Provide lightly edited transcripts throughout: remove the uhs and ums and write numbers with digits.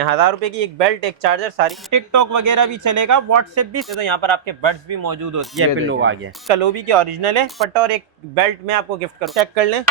1000 रुपए की एक बेल्ट, एक चार्जर, सारी टिकटॉक वगैरह भी चलेगा, व्हाट्सएप भी। तो यहाँ पर आपके बड्स भी मौजूद होती है। पिल्लो आ गया, कलोबी की ओरिजिनल है, पट्टा और एक बेल्ट में आपको गिफ्ट करूँ, चेक कर लें।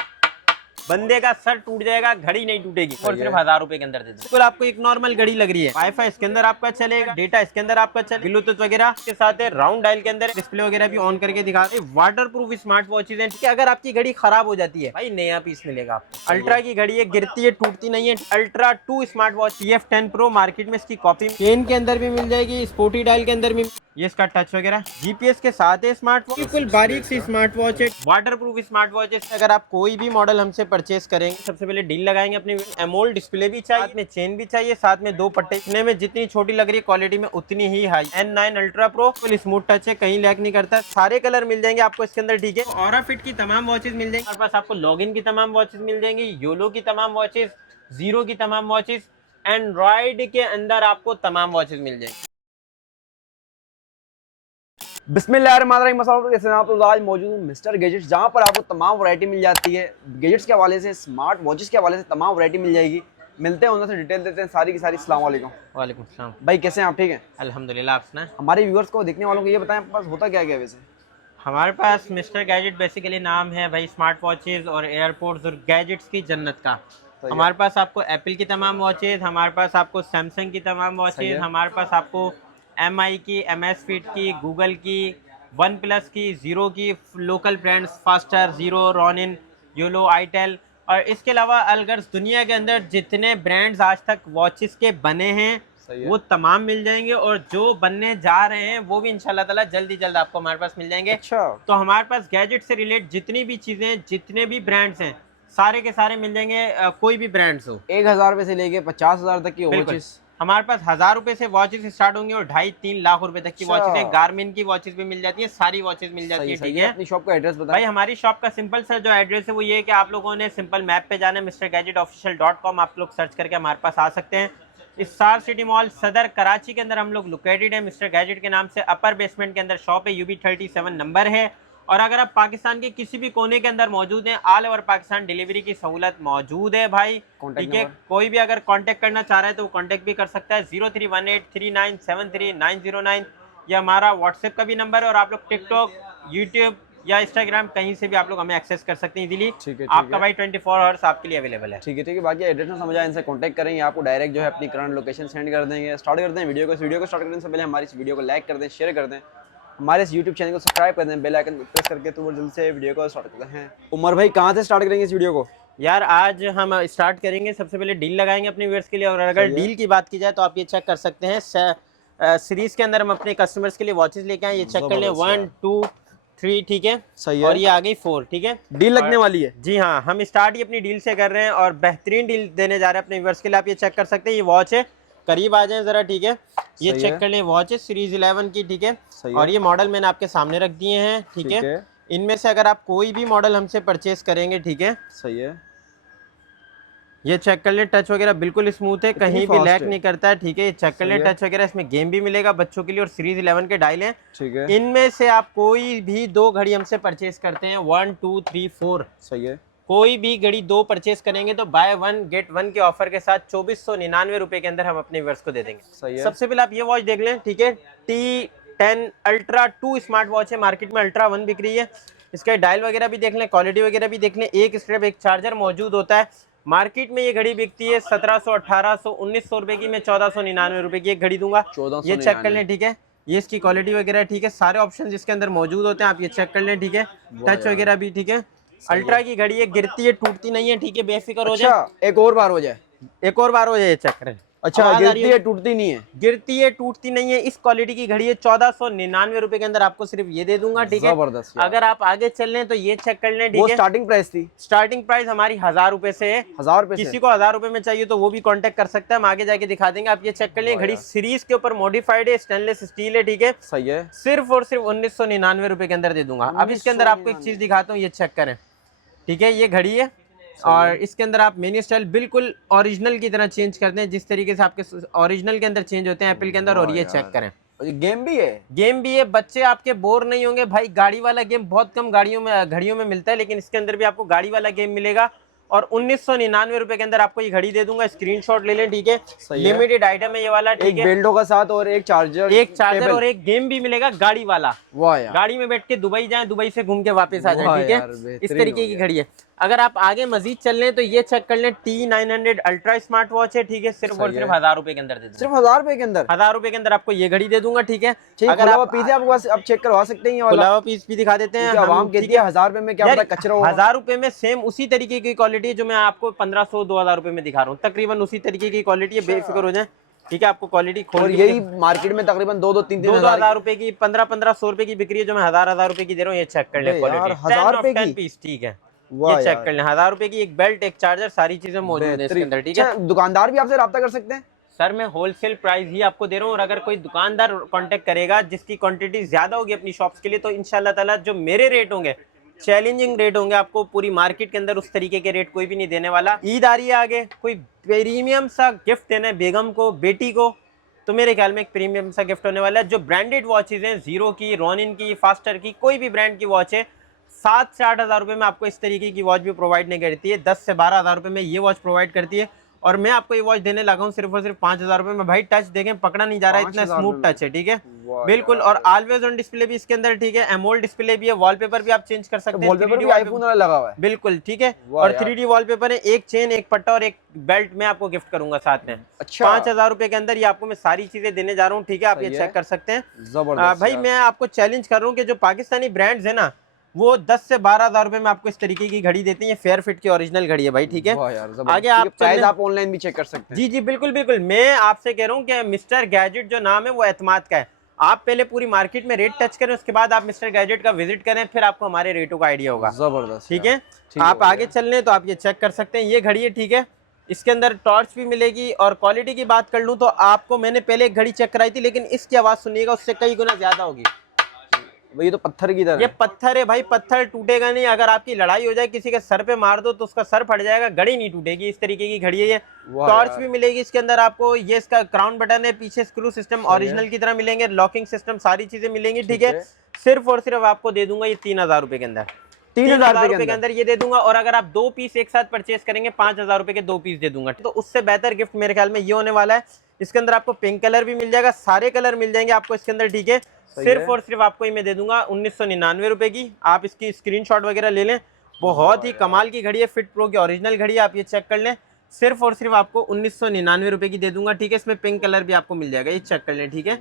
बंदे का सर टूट जाएगा, घड़ी नहीं टूटेगी, और सिर्फ 1000 रुपए के अंदर दे दो। बिल्कुल आपको एक नॉर्मल घड़ी लग रही है, वाईफाई इसके अंदर आपका चलेगा, डेटा इसके अंदर आपका चलेगा, ब्लूटूथ वगैरह के साथ है, राउंड डायल के अंदर डिस्प्ले वगैरह भी ऑन करके दिखाते हैं। वाटर प्रूफ स्मार्ट वॉचेज है, ठीक है। अगर आपकी घड़ी खराब हो जाती है भाई, नया पीस मिलेगा आपको। अल्ट्रा की घड़ी है, गिरती है टूटती नहीं है। Ultra 2 smart watch TF10 pro market में इसकी कॉपी चेन के अंदर भी मिल जाएगी, स्पोर्टी डायल के अंदर भी। ये इसका टच वगैरह जीपीएस के साथ है। स्मार्ट वॉच बिल्कुल बारीक सी स्मार्ट वॉच है, वाटर प्रूफ स्मार्ट वॉच है। अगर आप कोई भी मॉडल हमसे परचेस करेंगे, सबसे पहले डील लगाएंगे अपनी। एमोल्ड डिस्प्ले भी चाहिए, साथ में चेन भी चाहिए, साथ में 2 पट्टे। इतने में जितनी छोटी लग रही है क्वालिटी में उतनी ही high. N9 ultra pro full smooth touch है, कहीं लैग नहीं करता। सारे कलर मिल जाएंगे आपको इसके अंदर, ठीक है। ऑरा फिट की तमाम वॉचेज मिल जाएंगी हमारे पास, आपको लॉगिन की तमाम वॉचेज मिल जाएंगी, योलो की तमाम वॉचेज, जीरो की तमाम वॉचेज, एंड्रॉइड के अंदर आपको तमाम वॉचेज मिल जाएंगी। बिस्मिल्लाहिर्रहमानिर्रहीम। आप तो आज मौजूद हूँ मिस्टर गैजेट्स, जहाँ पर आपको तमाम वैरायटी मिल जाती है। गैजेट्स के हवाले से, स्मार्ट वॉचेस के हवाले से तमाम वैरायटी मिल जाएगी। मिलते हैं उनसे डिटेल देते हैं सारी की सारी। अस्सलाम वालेकुम। वालेकुम सलाम भाई कैसे हैं आप? ठीक हैं अल्हम्दुलिल्लाह। आप सुनाएं? हमारे व्यूअर्स को, देखने वालों को ये बताएं, आपके पास होता क्या क्या वैसे? हमारे पास मिस्टर गैजेट बेसिकली नाम है भाई, स्मार्ट वॉचेज और एयरपोर्ट्स और गैजेट्स की जन्नत का। हमारे पास आपको एप्पल की तमाम वॉचेज, हमारे पास आपको सैमसंग की तमाम वॉचेज, हमारे पास आपको MI की, MS फिट की, गूगल की, वन प्लस की, जीरो की, local brands faster, zero, Ronin, YOLO, itel. और इसके अलावा अगर दुनिया के अंदर जितने ब्रांड्स आज तक वॉचेस के बने हैं वो तमाम मिल जाएंगे, और जो बनने जा रहे हैं वो भी इंशाल्लाह ताला जल्द ही जल्द आपको हमारे पास मिल जाएंगे। अच्छा। तो हमारे पास गैजेट से रिलेट जितनी भी चीज़ें, जितने भी ब्रांड्स हैं, सारे के सारे मिल जाएंगे। कोई भी ब्रांड्स हो, 1000 रुपए से लेके 50,000 तक की वॉचेस हमारे पास 1000 रुपए से वॉचेस स्टार्ट होंगे और 2.5-3 लाख रुपए तक की वॉचेस है। गारमिन की वॉचेस भी मिल जाती है, सारी वॉचेस मिल जाती है, ठीक है। अपनी शॉप का एड्रेस बताएं भाई हमारी शॉप का सिंपल सा जो एड्रेस है वो ये है कि आप लोगों ने सिंपल मैप पे जाना है, mrgadgetofficial.com, आप लोग सर्च करके हमारे पास आ सकते हैं। स्टार सिटी मॉल सदर कराची के अंदर हम लोग लोकेटेड है, मिस्टर गैजेट के नाम से। अपर बेसमेंट के अंदर शॉप है, UB37 नंबर है। और अगर आप पाकिस्तान के किसी भी कोने के अंदर मौजूद हैं, ऑल ओवर पाकिस्तान डिलीवरी की सहूलत मौजूद है भाई, ठीक है। कोई भी अगर कांटेक्ट करना चाह रहा है तो वो कांटेक्ट भी कर सकता है। 03183973 909 ये हमारा व्हाट्सएप का भी नंबर है। और आप लोग टिकटॉक, यूट्यूब या इंस्टाग्राम कहीं से भी आप लोग हमें एक्सेस कर सकते हैं इजीली। आपका भाई 24 आवर्स आपके लिए अवेलेबल है, ठीक है। बाकी एड्रेस ना समझ आए, इनसे कांटेक्ट करेंगे, आपको डायरेक्ट जो है अपनी करंट लोकेशन सेंड कर देंगे। स्टार्ट करते हैं वीडियो को। इस वीडियो को स्टार्ट करने से पहले हमारी इस वीडियो को लाइक कर दें, शेयर कर दें, हमारे इस यूट्यूब चैनल को सब्सक्राइब कर दें, बेल आइकन प्रेस करके। तो जल्द से वीडियो को स्टार्ट करते हैं। उमर भाई कहाँ से स्टार्ट करेंगे इस वीडियो को? यार आज हम स्टार्ट करेंगे, सबसे पहले डील लगाएंगे अपने व्यूअर्स के लिए। और अगर डील की बात की जाए तो आप ये चेक कर सकते हैं, सीरीज के अंदर हम अपने कस्टमर्स के लिए वॉचेस लेके आए। ये चेक कर ले, 1 2 3, ठीक है, सही है। और ये आ गई 4, ठीक है। डील लगने वाली है जी हाँ, हम स्टार्ट ही अपनी डील से कर रहे हैं और बेहतरीन डील देने जा रहे हैं अपने व्यूअर्स के लिए। आप ये चेक कर सकते हैं, ये वॉच है, करीब आ जाए जरा, ठीक है। ये चेक कर लें, वॉच है सीरीज 11 की, ठीक है। और ये मॉडल मैंने आपके सामने रख दिए हैं, ठीक है। इनमें से अगर आप कोई भी मॉडल हमसे परचेस करेंगे, ठीक है, सही है। ये चेक कर ले, टच वगैरह बिल्कुल स्मूथ है, कहीं भी लैग नहीं करता है, ठीक है। ये चेक कर ले, टच वगैरह, इसमें गेम भी मिलेगा बच्चों के लिए और सीरीज 11 के डायल हैं, ठीक है। इनमें से आप कोई भी 2 घड़ी हमसे परचेस करते हैं, 1 2 3 4, सही है। कोई भी घड़ी 2 परचेस करेंगे तो बाय 1 गेट 1 के ऑफर के साथ 2499 रुपए के अंदर हम अपने व्यूअर्स को दे देंगे, सही है। सबसे पहले आप ये वॉच देख लें, ठीक है। T10 अल्ट्रा 2 स्मार्ट वॉच है, मार्केट में अल्ट्रा 1 बिक रही है। इसका डायल वगैरह भी देख लें, क्वालिटी वगैरह भी देख लें। एक स्ट्रैप, एक चार्जर मौजूद होता है। मार्केट में ये घड़ी बिकती है 1700, 1800, 1900 रुपए की। मैं 1499 रुपए की एक घड़ी दूंगा, ये चेक कर लें, ठीक है। ये इसकी क्वालिटी वगैरह, ठीक है। सारे ऑप्शंस इसके अंदर मौजूद होते हैं, आप ये चेक कर लें, ठीक है। टच वगैरह भी, ठीक है। अल्ट्रा की घड़ी है, गिरती है टूटती नहीं है, ठीक है, बेफिक्र हो जाए। एक और बार हो जाए, एक और बार हो जाए, चेक करें। अच्छा, गिरती है टूटती नहीं है, गिरती है टूटती नहीं है, इस क्वालिटी की घड़ी है। 1499 रुपए के अंदर आपको सिर्फ ये दे दूंगा, ठीक है। जबरदस्त। अगर आप आगे चल लें तो ये चेक कर लें, ठीक है। स्टार्टिंग प्राइस थी, स्टार्टिंग प्राइस हमारी 1000 रुपए से है। 1000 रुपए? किसी को 1000 रुपए में चाहिए तो वो भी कांटेक्ट कर सकता है, हम आगे जाके दिखा देंगे। आप ये चेक कर लें, घड़ी सीरीज के ऊपर मॉडिफाइड है, स्टेनलेस स्टील है, ठीक है, सही है। सिर्फ और सिर्फ 1999 रुपए के अंदर दे दूंगा। अब इसके अंदर आपको एक चीज दिखाता हूँ, ये चेक करें, ठीक है। ये घड़ी है और इसके अंदर आप मेनी स्टाइल बिल्कुल ओरिजिनल की तरह चेंज करते हैं, जिस तरीके से आपके ओरिजिनल के अंदर चेंज होते हैं एप्पल के अंदर। और ये चेक करें, गेम भी है, गेम भी है। बच्चे आपके बोर नहीं होंगे भाई। गाड़ी वाला गेम बहुत कम गाड़ियों में, घड़ियों में मिलता है, लेकिन इसके अंदर भी आपको गाड़ी वाला गेम मिलेगा। और 1999 रुपए के अंदर आपको ये घड़ी दे दूंगा। स्क्रीनशॉट ले लें, ठीक है। सही है। लिमिटेड आइटम है ये वाला, एक ठीक है। बेल्टो का साथ और एक चार्जर और एक गेम भी मिलेगा गाड़ी वाला। वाह यार, गाड़ी में बैठ के दुबई जाएं, दुबई से घूम के वापस आ जाएं, वाह ठीक यार, है। इस बेहतरीन तरीके हो की गया। घड़ी है। अगर आप आगे मजीद चल लें तो ये चेक कर लें, T900 अल्ट्रा स्मार्ट वॉच है, ठीक है। सिर्फ और सही सिर्फ है। 1000 रुपए के अंदर दे दूंगा। सिर्फ 1000 रुपए के अंदर? 1000 रुपए के अंदर आपको ये घड़ी दे दूंगा, ठीक है। ठीक, अगर खुला आप हुआ पीस है आपके पास, आप चेक करवा सकते हैं ये वाला? खुला हुआ पीस भी दिखा देते हैं क्योंकि आवाम हम, कहती ठीक है 1000 रुपए में क्या पता कचरा होगा। 1000 रुपए में सेम उसी तरीके की क्वालिटी है जो मैं आपको 1500-2000 रुपए में दिखा रहा हूँ, तकरीबन उसी तरीके की क्वालिटी है। बेफिक्र हो जाए, ठीक है। आपको क्वालिटी खोल और यही मार्केट में तकरीबन 2-3 हजार रुपए की 1500 रुपए की बिक्री है, जो मैं 1000 रुपए की दे रहा हूँ। ये चेक कर ले क्वालिटी, 1000 रुपए की पीस, ठीक है। वाह ये चेक यार, कर लें, 1000 रुपए की एक बेल्ट, एक चार्जर, सारी चीजें मौजूद है इसके अंदर, ठीक है। अच्छा, दुकानदार भी आपसे रब्ता कर सकते हैं? सर मैं होलसेल प्राइस ही आपको दे रहा हूँ, और अगर कोई दुकानदार कांटेक्ट करेगा जिसकी क्वांटिटी ज्यादा होगी अपनी शॉप्स के लिए, तो इंशाल्लाह ताला जो मेरे रेट होंगे चैलेंजिंग रेट होंगे। आपको पूरी मार्केट के अंदर उस तरीके के रेट कोई भी नहीं देने वाला। ईद आ रही है आगे, कोई प्रीमियम सा गिफ्ट देना है बेगम को, बेटी को, तो मेरे ख्याल में एक प्रीमियम सा गिफ्ट होने वाला है। जो ब्रांडेड वॉचेज हैं, जीरो की, रोनिन की, फास्टर की, कोई भी ब्रांड की वॉच है, 7 से 8 हज़ार रुपये में आपको इस तरीके की वॉच भी प्रोवाइड नहीं करती है। 10 से 12 हज़ार रुपये में ये वॉच प्रोवाइड करती है, और मैं आपको ये वॉच देने लगा हूँ सिर्फ और सिर्फ 5000 रुपये में। भाई टच देखें, पकड़ा नहीं जा रहा है, इतना स्मूथ टच है, ठीक है, बिल्कुल। और ऑलवेज ऑन डिस्प्ले भी इसके अंदर, ठीक है। एमोल्ड डिस्प्ले भी है, वॉलपेपर भी आप चेंज कर सकते हैं, वॉलपेपर भी आईफोन वाला लगा हुआ है, बिल्कुल, ठीक है। और 3D वॉलपेपर है। एक चेन, एक पट्टा और एक बेल्ट मैं आपको गिफ्ट करूंगा साथ में। अच्छा, 5000 रुपए के अंदर ये आपको मैं सारी चीजें देने जा रहा हूँ, ठीक है। आप ये चेक कर सकते हैं। जबरदस्त भाई मैं आपको चैलेंज कर रहा हूँ कि जो पाकिस्तानी ब्रांड्स है ना, वो 10 से 12 हज़ार रुपए में आपको इस तरीके की घड़ी देते हैं। ये फेयर फिट की ओरिजिनल घड़ी है भाई, ठीक है। आगे आप प्राइस आप ऑनलाइन भी चेक कर सकते हैं। जी जी बिल्कुल बिल्कुल। मैं आपसे कह रहा हूँ कि मिस्टर गैजेट जो नाम है वो एतमाद का है। आप पहले पूरी मार्केट में रेट टच करें, उसके बाद आप मिस्टर गैजेट का विजिट करें, फिर आपको हमारे रेटों का आइडिया होगा। जबरदस्त, ठीक है। आप आगे चल रहे हैं तो आप ये चेक कर सकते हैं, ये घड़ी है, ठीक है। इसके अंदर टॉर्च भी मिलेगी। और क्वालिटी की बात कर लूँ तो आपको मैंने पहले एक घड़ी चेक कराई थी, लेकिन इसकी आवाज़ सुनिएगा उससे कई गुना ज़्यादा होगी। ये तो पत्थर की तरह, ये पत्थर है भाई, पत्थर टूटेगा नहीं। अगर आपकी लड़ाई हो जाए, किसी के सर पे मार दो तो उसका सर फट जाएगा, घड़ी नहीं टूटेगी। इस तरीके की घड़ी है ये। टॉर्च भी मिलेगी इसके अंदर आपको। ये इसका क्राउन बटन है, पीछे स्क्रू सिस्टम ओरिजिनल की तरह मिलेंगे, लॉकिंग सिस्टम, सारी चीजें मिलेंगी, ठीक है। सिर्फ और सिर्फ आपको दे दूंगा ये 3000 रुपए के अंदर। 3000 रुपए के अंदर ये दे दूंगा। और अगर आप 2 पीस एक साथ परचेस करेंगे, 5000 रुपए के 2 पीस दे दूंगा। तो उससे बेहतर गिफ्ट मेरे ख्याल में ये होने वाला है। इसके अंदर आपको पिंक कलर भी मिल जाएगा, सारे कलर मिल जाएंगे आपको इसके अंदर, ठीक है। सिर्फ और सिर्फ आपको ये मैं दे दूंगा 1999 रुपए की। आप इसकी स्क्रीनशॉट वगैरह ले लें। बहुत ही कमाल की घड़ी है, फिट प्रो की ओरिजिनल घड़ी है, आप ये चेक कर लें। सिर्फ और सिर्फ आपको 1999 रुपए की दे दूंगा, ठीक है। इसमें पिंक कलर भी आपको मिल जाएगा, ये चेक कर लें, ठीक है।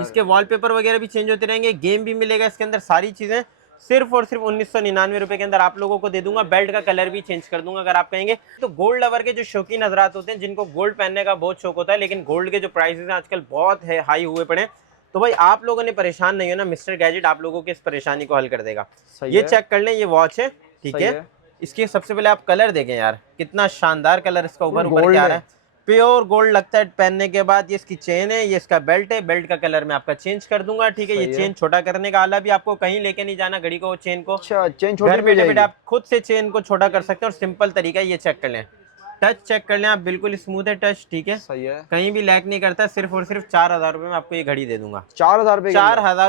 इसके वॉलपेपर वगैरह भी चेंज होते रहेंगे, गेम भी मिलेगा इसके अंदर, सारी चीजें सिर्फ और सिर्फ 1999 रुपए के अंदर आप लोगों को दे दूंगा। बेल्ट का कलर भी चेंज कर दूंगा अगर आप कहेंगे तो। गोल्ड लवर के जो शौकीन हजरात होते हैं, जिनको गोल्ड पहनने का बहुत शौक होता है, लेकिन गोल्ड के जो प्राइसेस हैं आजकल बहुत है हाई हुए पड़े, तो भाई आप लोगों ने परेशान नहीं होना, मिस्टर गैजेट आप लोगों की इस परेशानी को हल कर देगा। ये चेक कर लें, ये वॉच है, ठीक है। इसके सबसे पहले आप कलर देखें यार, कितना शानदार कलर इसका ऊपर क्या रहा है, प्योर गोल्ड लगता है पहनने के बाद। ये इसकी चेन है, ये इसका बेल्ट है, बेल्ट का कलर मैं आपका चेंज कर दूंगा, ठीक है। ये चेन छोटा करने का आला भी, आपको कहीं लेके नहीं जाना घड़ी को, चेन को। चेन घर बैठे बैठे आप खुद से चेन को छोटा कर सकते हैं, और सिंपल तरीका ये चेक कर लें। टच चेक कर लें आप, बिल्कुल स्मूथ है टच, ठीक है, सही है, कहीं भी लैग नहीं करता। सिर्फ और सिर्फ 4000 रुपए में आपको ये घड़ी दे दूंगा। 4000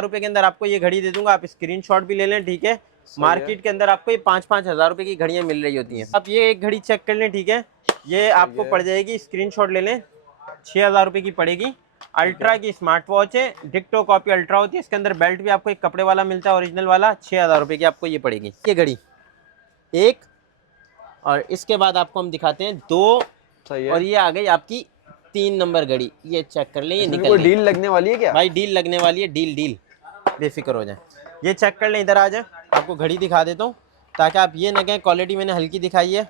रुपए के अंदर आपको ये घड़ी दे दूंगा। आप स्क्रीनशॉट भी ले लें, ठीक है। मार्केट के अंदर आपको ये 5-5 हजार रुपए की घड़ियां मिल रही होती हैं। आप ये एक घड़ी चेक कर लें, ठीक है। ये आपको पड़ जाएगी, स्क्रीनशॉट ले लें, 6000 रुपए की पड़ेगी। अल्ट्रा की स्मार्ट वॉच है, डिक्टो कॉपी अल्ट्रा होती है। इसके अंदर बेल्ट भी आपको एक कपड़े वाला मिलता है, ओरिजिनल वाला। 6000 रुपए की आपको ये पड़ेगी ये घड़ी एक। और इसके बाद आपको हम दिखाते हैं 2, और ये आ गई आपकी 3 नंबर घड़ी। ये चेक कर लें, ये निकल गई। डील लगने वाली है क्या भाई? डील लगने वाली है, डील बेफिक्र हो जाए। ये चेक कर लें, इधर आ जाए, आपको घड़ी दिखा देता हूँ ताकि आप ये ना कहें क्वालिटी मैंने हल्की दिखाई है।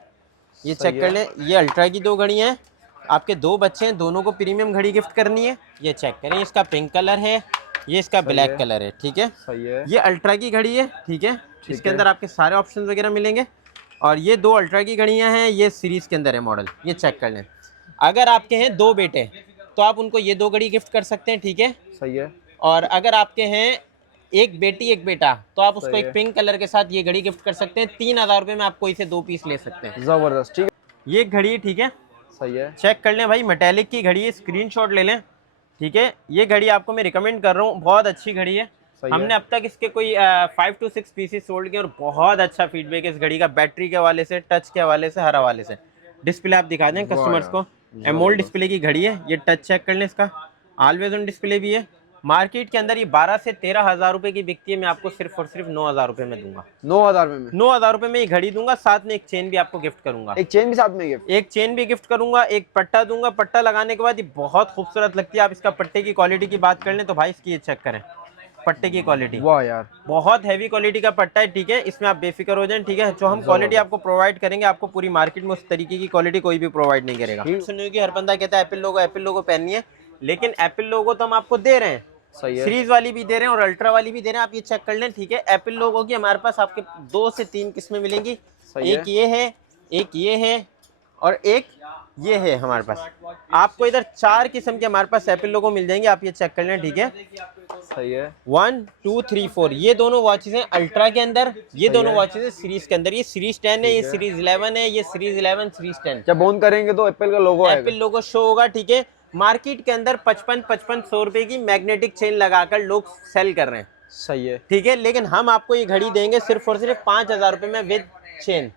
ये चेक कर लें, ये अल्ट्रा की 2 घड़ी हैं। आपके 2 बच्चे हैं, दोनों को प्रीमियम घड़ी गिफ्ट करनी है। ये चेक करें, इसका पिंक कलर है, ये इसका ब्लैक कलर है, ठीक है। सही है। ये अल्ट्रा की घड़ी है, ठीक है। इसके अंदर आपके सारे ऑप्शन वगैरह मिलेंगे। और ये 2 अल्ट्रा की घड़ियां हैं, ये सीरीज के अंदर है मॉडल। ये चेक कर लें। अगर आपके हैं 2 बेटे तो आप उनको ये 2 घड़ी गिफ्ट कर सकते हैं, ठीक है। सही है। और अगर आपके हैं एक बेटी एक बेटा तो आप उसको एक पिंक कलर के साथ ये घड़ी गिफ्ट कर सकते हैं। 3000 रुपए में आपको इसे 2 पीस ले सकते हैं। जबरदस्त, ठीक है। ये घड़ी, ठीक है, सही है। चेक कर लें भाई, मेटेलिक की घड़ी है, स्क्रीनशॉट ले लें, ठीक है। ये घड़ी आपको मैं रिकमेंड कर रहा हूँ, बहुत अच्छी घड़ी है। सही हमने अब तक इसके कोई 5 to 6 पीसेस सोल्ड किए और बहुत अच्छा फीडबैक है इस घड़ी का, बैटरी के हवाले से, टच के हवाले से, हर हवाले से। डिस्प्ले आप दिखा दें कस्टमर्स को, एमोल्ड डिस्प्ले की घड़ी है ये, टच चेक कर लें इसका, ऑलवेज ऑन डिस्प्ले भी है। मार्केट के अंदर ये 12 से 13 हज़ार रुपए की बिकती है, मैं आपको सिर्फ और सिर्फ 9 हज़ार रुपए में दूंगा। 9 हज़ार में 9 हज़ार रुपए में ये घड़ी दूंगा, साथ में एक चेन भी आपको गिफ्ट करूंगा। एक चेन भी साथ में गिफ्ट? एक चेन भी गिफ्ट करूंगा, एक पट्टा दूंगा। पट्टा लगाने के बाद ये बहुत खूबसूरत लगती है। आप इसका पट्टे की क्वालिटी की बात कर लें तो भाई इसकी ये चेक करें, पट्टे की क्वालिटी, वाह यार, बहुत हैवी क्वालिटी का पट्टा है, ठीक है। इसमें आप बेफिक्र हो जाएं, ठीक है। जो हम क्वालिटी आपको प्रोवाइड करेंगे, आपको पूरी मार्केट में उस तरीके की क्वालिटी कोई भी प्रोवाइड नहीं करेगा। सुनिए कि हर बंदा कहता है एप्पल लोगो पहननी है, लेकिन एप्पल लोगो तो हम आपको दे रहे हैं, सही है, सीरीज वाली भी दे रहे हैं और अल्ट्रा वाली भी दे रहे हैं। आप ये चेक कर लें, ठीक है। एप्पल लोगो की हमारे पास आपके 2 से 3 किस्में मिलेंगी, एक ये है, एक ये है और एक ये है हमारे पास। आपको इधर 4 किस्म के हमारे पास एप्पल लोगो मिल जाएंगे, आप ये चेक कर लें, ठीक है। सही है, 1 2 3 4 ये दोनों वॉचेस हैं अल्ट्रा के अंदर, ये दोनों वॉचेस हैं सीरीज के अंदर। ये सीरीज 10 है, ये सीरीज 11 है, ये सीरीज 11 सीरीज 10। जब ऑन करेंगे तो एप्पल का लोगो आएगा, एप्पल लोगो शो होगा, ठीक है। मार्केट के अंदर 55-55 रुपए की मैग्नेटिक चेन लगाकर लोग सेल कर रहे हैं, सही है, ठीक है। लेकिन हम आपको ये घड़ी देंगे सिर्फ और सिर्फ 5 हज़ार रुपए में विद चेन।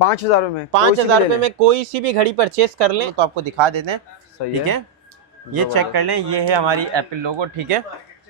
5 हज़ार में, 5 हज़ार रुपए में कोई सी भी घड़ी परचेस कर लें तो आपको दिखा देते हैं, सही ठीक है। ये चेक कर लें, ये है हमारी एप्पल लोगो, ठीक है।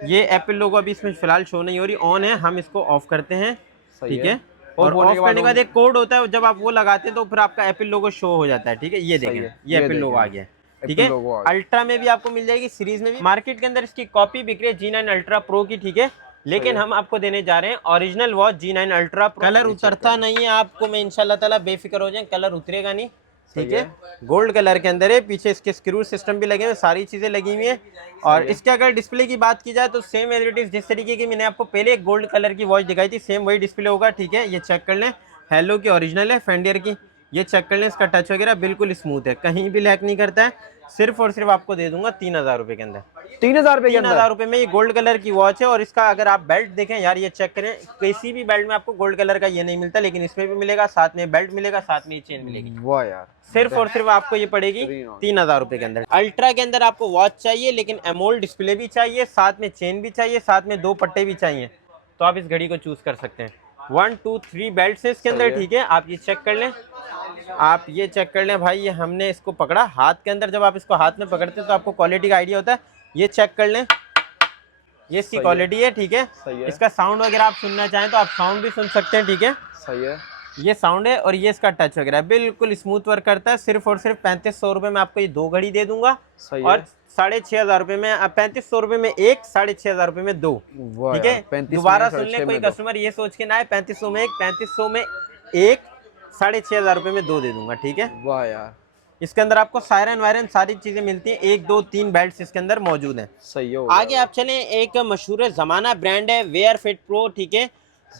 ये एप्पल लोगो अभी इसमें फिलहाल शो नहीं हो रही, ऑन है, हम इसको ऑफ करते हैं, ठीक है। और ऑफ करने के बाद एक कोड होता है, जब आप वो लगाते हैं तो फिर आपका एप्पल लोगो शो हो जाता है, ठीक है। ये देखें, ये एप्पल लोगो आ गया, ठीक है। अल्ट्रा में भी आपको मिल जाएगी, सीरीज में भी। मार्केट के अंदर इसकी कॉपी बिक रही है G9 अल्ट्रा प्रो की, ठीक है। लेकिन हम आपको देने जा रहे हैं original watch G9 ultra pro. Colour उतरता नहीं है आपको, मैं इंशाल्लाह ताला बेफिक्र हो जाए, कलर उतरेगा नहीं, ठीक है। गोल्ड कलर के अंदर है, पीछे इसके स्क्रू सिस्टम भी लगे हुए, सारी चीजें लगी हुई हैं। और इसके अगर डिस्प्ले की बात की जाए तो सेम एज इट इज, जिस तरीके की मैंने आपको पहले एक गोल्ड कलर की वॉच दिखाई थी, सेम वही डिस्प्ले होगा, ठीक है। ये चेक कर लें, हेलो की ओरिजिनल है, फेंडियर की। ये चेक कर लें, इसका टच वगैरह बिल्कुल स्मूथ है, कहीं भी लैक नहीं करता है। सिर्फ और सिर्फ आपको दे दूंगा 3 हज़ार रुपए के अंदर। 3 हज़ार रुपए के अंदर? 3 हज़ार रुपए में ये गोल्ड कलर की वॉच है। और इसका अगर आप बेल्ट देखें यार, ये चेक करें, किसी भी बेल्ट में आपको गोल्ड कलर का ये नहीं मिलता, लेकिन इसमें भी मिलेगा, साथ में बेल्ट मिलेगा, साथ में ये चेन मिलेगी। वाह यार, सिर्फ और सिर्फ आपको ये पड़ेगी 3 हज़ार रुपए के अंदर। अल्ट्रा के अंदर आपको वॉच चाहिए, लेकिन एमोल्ड डिस्प्ले भी चाहिए, साथ में चेन भी चाहिए, साथ में 2 पट्टे भी चाहिए, तो आप इस घड़ी को चूज कर सकते हैं। 1 2 3 बेल्ट है इसके अंदर, ठीक है। आप ये चेक कर लें, आप ये चेक कर लें भाई, ये हमने इसको पकड़ा हाथ के अंदर। जब आप इसको हाथ में पकड़ते हैं तो आपको क्वालिटी का आइडिया होता है। ये चेक कर लें, ये इसकी क्वालिटी है, ठीक है। इसका साउंड वगैरह आप सुनना चाहें तो आप साउंड भी सुन सकते हैं, ठीक है। सही है, ये साउंड है और ये इसका टच वगैरह बिल्कुल स्मूथ वर्क करता है। सिर्फ और सिर्फ 3500 रुपए में आपको ये 2 घड़ी दे दूंगा, और 6,500 रुपए में, 3500 रुपए में एक, 6,500 रुपए में 2, ठीक है। दोबारा सुन ले, कोई कस्टमर ये सोच के ना आए 3500 में एक, 3500 में एक, 6,500 रुपए में 2 दे दूंगा, ठीक है। वाह यार, इसके अंदर आपको सायरन वायरन सारी चीजें मिलती हैं, 1 2 3 बेल्ट इसके अंदर मौजूद हैं। सही हो। आगे आप चलें, एक मशहूर जमाना ब्रांड है वेयर फिट प्रो, ठीक है।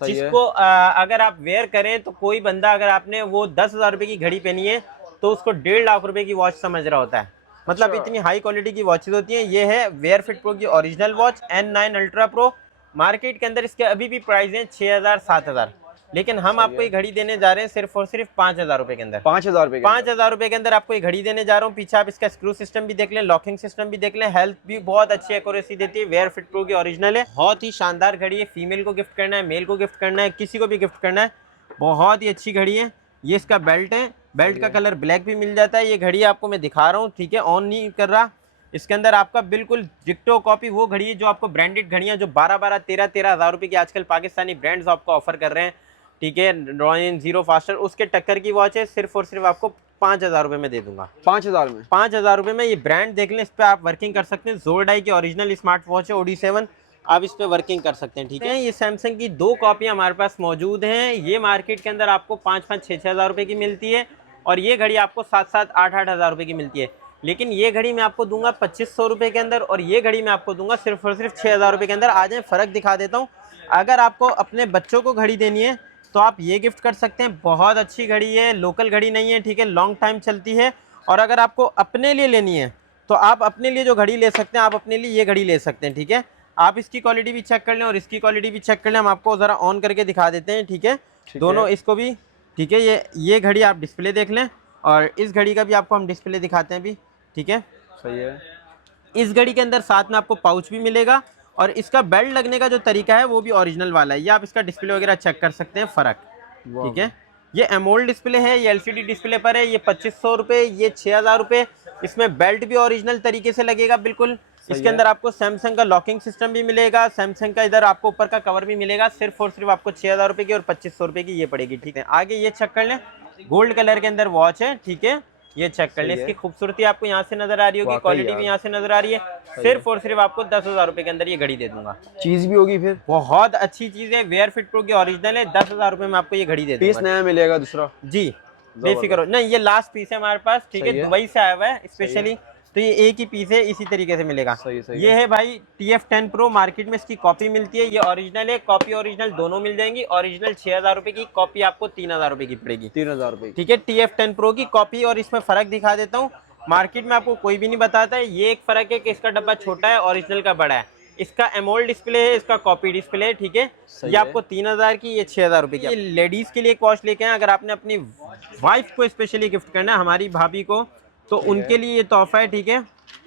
जिसको अगर आप वेयर करें तो कोई बंदा, अगर आपने वो 10,000 रुपए की घड़ी पहनी है तो उसको 1.5 लाख रुपए की वॉच समझ रहा होता है, मतलब इतनी हाई क्वालिटी की वॉचेस होती हैं। ये है वेयर फिट प्रो की original watch N9 ultra pro. Market के अंदर इसके अभी भी प्राइस हैं 6,000 7,000, लेकिन हम आपको ये घड़ी देने जा रहे हैं सिर्फ और सिर्फ 5,000 रुपए के अंदर। 5,000 रुपए? 5,000 रुपए के अंदर आपको ये घड़ी देने जा रहा हूँ। पीछे आप इसका स्क्रू सिस्टम भी देख लें, लॉकिंग सिस्टम भी देख लें, हेल्थ भी बहुत अच्छी एक्यूरेसी देती है। वेयर फिट प्रो की ओरिजिनल है, बहुत ही शानदार घड़ी है। फीमेल को गिफ्ट करना है, मेल को गिफ्ट करना है, किसी को भी गिफ्ट करना है, बहुत ही अच्छी घड़ी है। ये इसका बेल्ट है, बेल्ट का कलर ब्लैक भी मिल जाता है। ये घड़ी आपको मैं दिखा रहा हूँ, ठीक है, ऑन नहीं कर रहा। इसके अंदर आपका बिल्कुल डिक्टो कॉपी वो घड़ी है जो आपको ब्रांडेड घड़ियाँ जो 12-12 13-13 हज़ार रुपए की आजकल पाकिस्तानी ब्रांड्स आपको ऑफर कर रहे हैं, ठीक है। रॉयन जीरो फास्टर उसके टक्कर की वॉच है, सिर्फ और सिर्फ आपको 5,000 रुपए में दे दूंगा। 5,000 में? 5,000 रुपए में। ये ब्रांड देख लें, इस पर आप वर्किंग कर सकते हैं। जोरडाई की ओरिजिनल स्मार्ट वॉच है OD7, आप इस पे वर्किंग कर सकते हैं, ठीक है। ये सैमसंग की 2 कॉपियाँ हमारे पास मौजूद हैं। ये मार्केट के अंदर आपको 5-5 6-6 हज़ार रुपए की मिलती है, और ये घड़ी आपको 7-7 8-8 हज़ार रुपए की मिलती है। लेकिन ये घड़ी मैं आपको दूंगा 2,500 रुपए के अंदर, और ये घड़ी मैं आपको दूंगा सिर्फ और सिर्फ 6,000 रुपए के अंदर। आ जाए, फ़र्क दिखा देता हूँ। अगर आपको अपने बच्चों को घड़ी देनी है तो आप ये गिफ्ट कर सकते हैं, बहुत अच्छी घड़ी है, लोकल घड़ी नहीं है, ठीक है, लॉन्ग टाइम चलती है। और अगर आपको अपने लिए लेनी है तो आप अपने लिए जो घड़ी ले सकते हैं, आप अपने लिए ये घड़ी ले सकते हैं, ठीक है। आप इसकी क्वालिटी भी चेक कर लें और इसकी क्वालिटी भी चेक कर लें, हम आपको ज़रा ऑन करके दिखा देते हैं, ठीक है, दोनों इसको भी, ठीक है। ये घड़ी आप डिस्प्ले देख लें, और इस घड़ी का भी आपको हम डिस्प्ले दिखाते हैं अभी, ठीक है। सही है। इस घड़ी के अंदर साथ में आपको पाउच भी मिलेगा, और इसका बेल्ट लगने का जो तरीका है वो भी ओरिजिनल वाला है। ये आप इसका डिस्प्ले वगैरह चेक कर सकते हैं, फ़र्क, ठीक है। ये एमोल्ड डिस्प्ले है, ये एलसीडी डिस्प्ले पर है, ये 2500 रुपये, ये 6000 रुपये। इसमें बेल्ट भी ओरिजिनल तरीके से लगेगा बिल्कुल। इसके अंदर आपको सैमसंग का लॉकिंग सिस्टम भी मिलेगा, सैमसंग का इधर आपको ऊपर का कवर भी मिलेगा। सिर्फ और सिर्फ आपको 6000 रुपये की और 2500 रुपये की ये पड़ेगी, ठीक है। आगे ये चेक कर लें, गोल्ड कलर के अंदर वॉच है, ठीक है। ये चेक कर लें, इसकी खूबसूरती आपको यहाँ से नजर आ रही होगी, क्वालिटी भी यहाँ से नजर आ रही है। सिर्फ और सिर्फ आपको 10,000 रुपये के अंदर ये घड़ी दे दूंगा। चीज भी होगी फिर, बहुत अच्छी चीज है, वेयर फिट प्रो की ओरिजिनल है। 10,000 रुपये में आपको ये घड़ी दे दूंगा। पीस नया मिलेगा दूसरा जी, बेफिक्र हो, नहीं ये लास्ट पीस है हमारे पास, ठीक है। दुबई से आया हुआ है स्पेशली, तो ये एक ही पीस है, इसी तरीके से मिलेगा। ये है भाई TF10 Pro, मार्केट में इसकी कॉपी मिलती है, ये ओरिजिनल है, कॉपी ओरिजिनल दोनों मिल जाएंगी। ओरिजिनल 6000 रुपये की, कॉपी आपको 3000 रुपये की पड़ेगी। 3000 रुपये, ठीक है। TF10 Pro की कॉपी, और इसमें फर्क दिखा देता हूँ, मार्केट में आपको कोई भी नहीं बताता है। ये एक फर्क है कि इसका डब्बा छोटा है, ओरिजिनल का बड़ा है। इसका एमोल्ड डिस्प्ले है, इसका कॉपी डिस्प्ले है, ठीक है। ये आपको 3000 की, ये 6000 रुपये की। लेडीज के लिए एक वॉच लेके आए, अगर आपने अपनी वाइफ को स्पेशली गिफ्ट करना है, हमारी भाभी को, तो उनके लिए ये तोहफा है, ठीक है।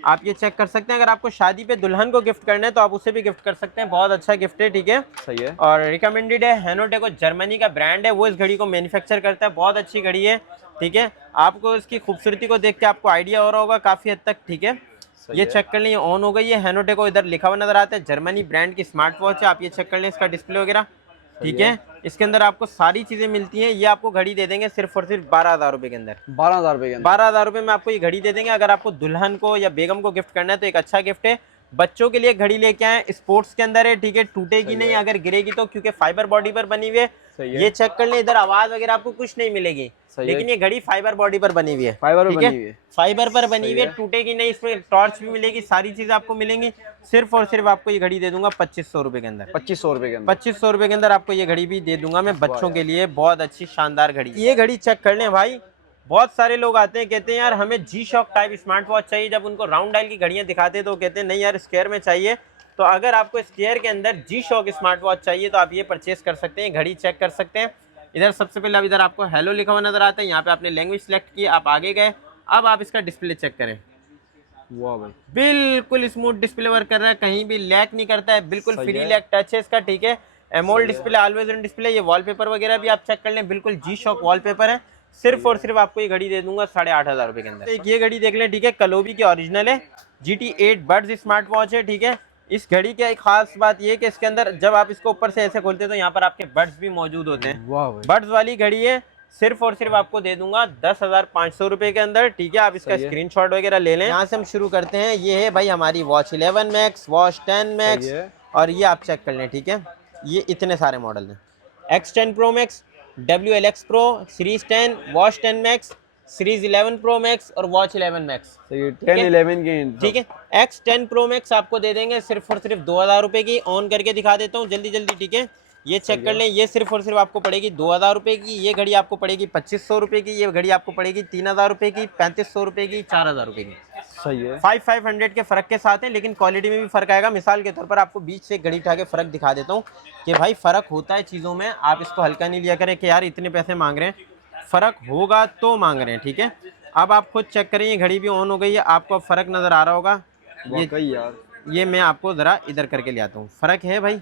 आप ये चेक कर सकते हैं। अगर आपको शादी पे दुल्हन को गिफ्ट करना है तो आप उसे भी गिफ्ट कर सकते हैं, बहुत अच्छा गिफ्ट है, ठीक है। सही है। और रिकमेंडेड है, हैनोटेको जर्मनी का ब्रांड है, वो इस घड़ी को मैन्युफैक्चर करता है, बहुत अच्छी घड़ी है, ठीक है। आपको इसकी खूबसूरती को देख के आपको आइडिया हो रहा होगा काफ़ी हद तक, ठीक है। ये चेक कर लें, ऑन हो गई है, हैनोटेको इधर लिखा हुआ नजर आता है, जर्मनी ब्रांड की स्मार्ट वॉच है। आप ये चेक कर लें, इसका डिस्प्ले वगैरह, ठीक है। इसके अंदर आपको सारी चीजें मिलती हैं। ये आपको घड़ी दे देंगे सिर्फ और सिर्फ 12,000 रुपये के अंदर। 12,000 रुपये के अंदर, 12,000 रुपये में आपको ये घड़ी दे देंगे। अगर आपको दुल्हन को या बेगम को गिफ्ट करना है तो एक अच्छा गिफ्ट है। बच्चों के लिए घड़ी लेके आए, स्पोर्ट्स के अंदर है, ठीक है, टूटेगी नहीं अगर गिरेगी तो, क्योंकि फाइबर बॉडी पर बनी हुई है। ये चेक कर लें, इधर आवाज वगैरह आपको कुछ नहीं मिलेगी, लेकिन ये घड़ी फाइबर बॉडी पर बनी हुई है, ठीक है, फाइबर पर बनी हुई है, टूटेगी नहीं। इसमें टॉर्च भी मिलेगी, सारी चीजें आपको मिलेंगी। सिर्फ और सिर्फ आपको ये घड़ी दे दूंगा 2500 रुपये के अंदर। 2500 रुपये के अंदर, 2500 रुपये के अंदर आपको ये घड़ी भी दे दूंगा मैं, बच्चों के लिए बहुत अच्छी शानदार घड़ी। ये घड़ी चेक कर लें भाई, बहुत सारे लोग आते हैं, कहते हैं यार हमें G-Shock टाइप स्मार्ट वॉच चाहिए। जब उनको राउंड डायल की घड़ियां दिखाते हैं तो कहते हैं नहीं यार स्क्वायर में चाहिए। तो अगर आपको स्क्वायर के अंदर G-Shock स्मार्ट वॉच चाहिए तो आप ये परचेस कर सकते हैं, घड़ी चेक कर सकते हैं। इधर सबसे पहले अब इधर आपको हेलो लिखा हुआ नजर आता है, यहाँ पे आपने लैंग्वेज सेलेक्ट की, आप आगे गए। अब आप इसका डिस्प्ले चेक करें, वाह भाई, बिल्कुल स्मूथ डिस्प्ले वर्क कर रहा है, कहीं भी लैग नहीं करता है, बिल्कुल फ्री लैग टच है इसका, ठीक है। AMOLED display, always on display. ये वॉलपेपर वगैरह भी आप चेक कर लें, बिल्कुल G-Shock वॉलपेपर है। सिर्फ और सिर्फ आपको ये घड़ी दे दूंगा 8,500 रुपये के अंदर। एक ये घड़ी देख लें, ठीक है, कलोबी की ओरिजिनल है, GT8 बड्स स्मार्ट वॉच है, ठीक है। इस घड़ी की एक खास बात ये है कि इसके अंदर जब आप इसको ऊपर से ऐसे खोलते हैं तो यहाँ पर आपके बड्स भी मौजूद होते हैं। बड्स वाली घड़ी है, सिर्फ और सिर्फ आपको दे दूंगा 10,500 रुपये के अंदर, ठीक है। आप इसका स्क्रीनशॉट वगैरह ले लें। यहाँ से हम शुरू करते हैं। ये है भाई हमारी वॉच 11 मैक्स, वॉच 10 मैक्स, और ये आप चेक कर लें, ठीक है। ये इतने सारे मॉडल हैं, X10 Pro Max, WLX Pro, series 10, watch 10 max, series 11 Pro Max और वॉच 11 मैक्स, 10-11 की, ठीक है। X10 Pro Max आपको दे देंगे सिर्फ और सिर्फ 2,000 रुपये की। ऑन करके दिखा देता हूँ जल्दी जल्दी, ठीक है। ये चेक कर लें, ये सिर्फ और सिर्फ आपको पड़ेगी 2,000 रुपये की। ये घड़ी आपको पड़ेगी 2500 रुपये की। ये घड़ी आपको पड़ेगी 3,000 रुपये की, 3500 रुपये की, 4,000 रुपये की। सही है। 500 के फर्क के साथ है, लेकिन क्वालिटी में भी फर्क आएगा। मिसाल के तौर पर आपको बीच से एक घड़ी उठा के फर्क दिखा देता हूँ कि भाई फर्क होता है चीज़ों में, आप इसको हल्का नहीं लिया करें कि यार इतने पैसे मांग रहे हैं, फर्क होगा तो मांग रहे हैं, ठीक है। अब आप खुद चेक करें, ये घड़ी भी ऑन हो गई है, आपको अब फर्क नजर आ रहा होगा। ये मैं आपको जरा इधर करके ले आता हूँ, फर्क है भाई,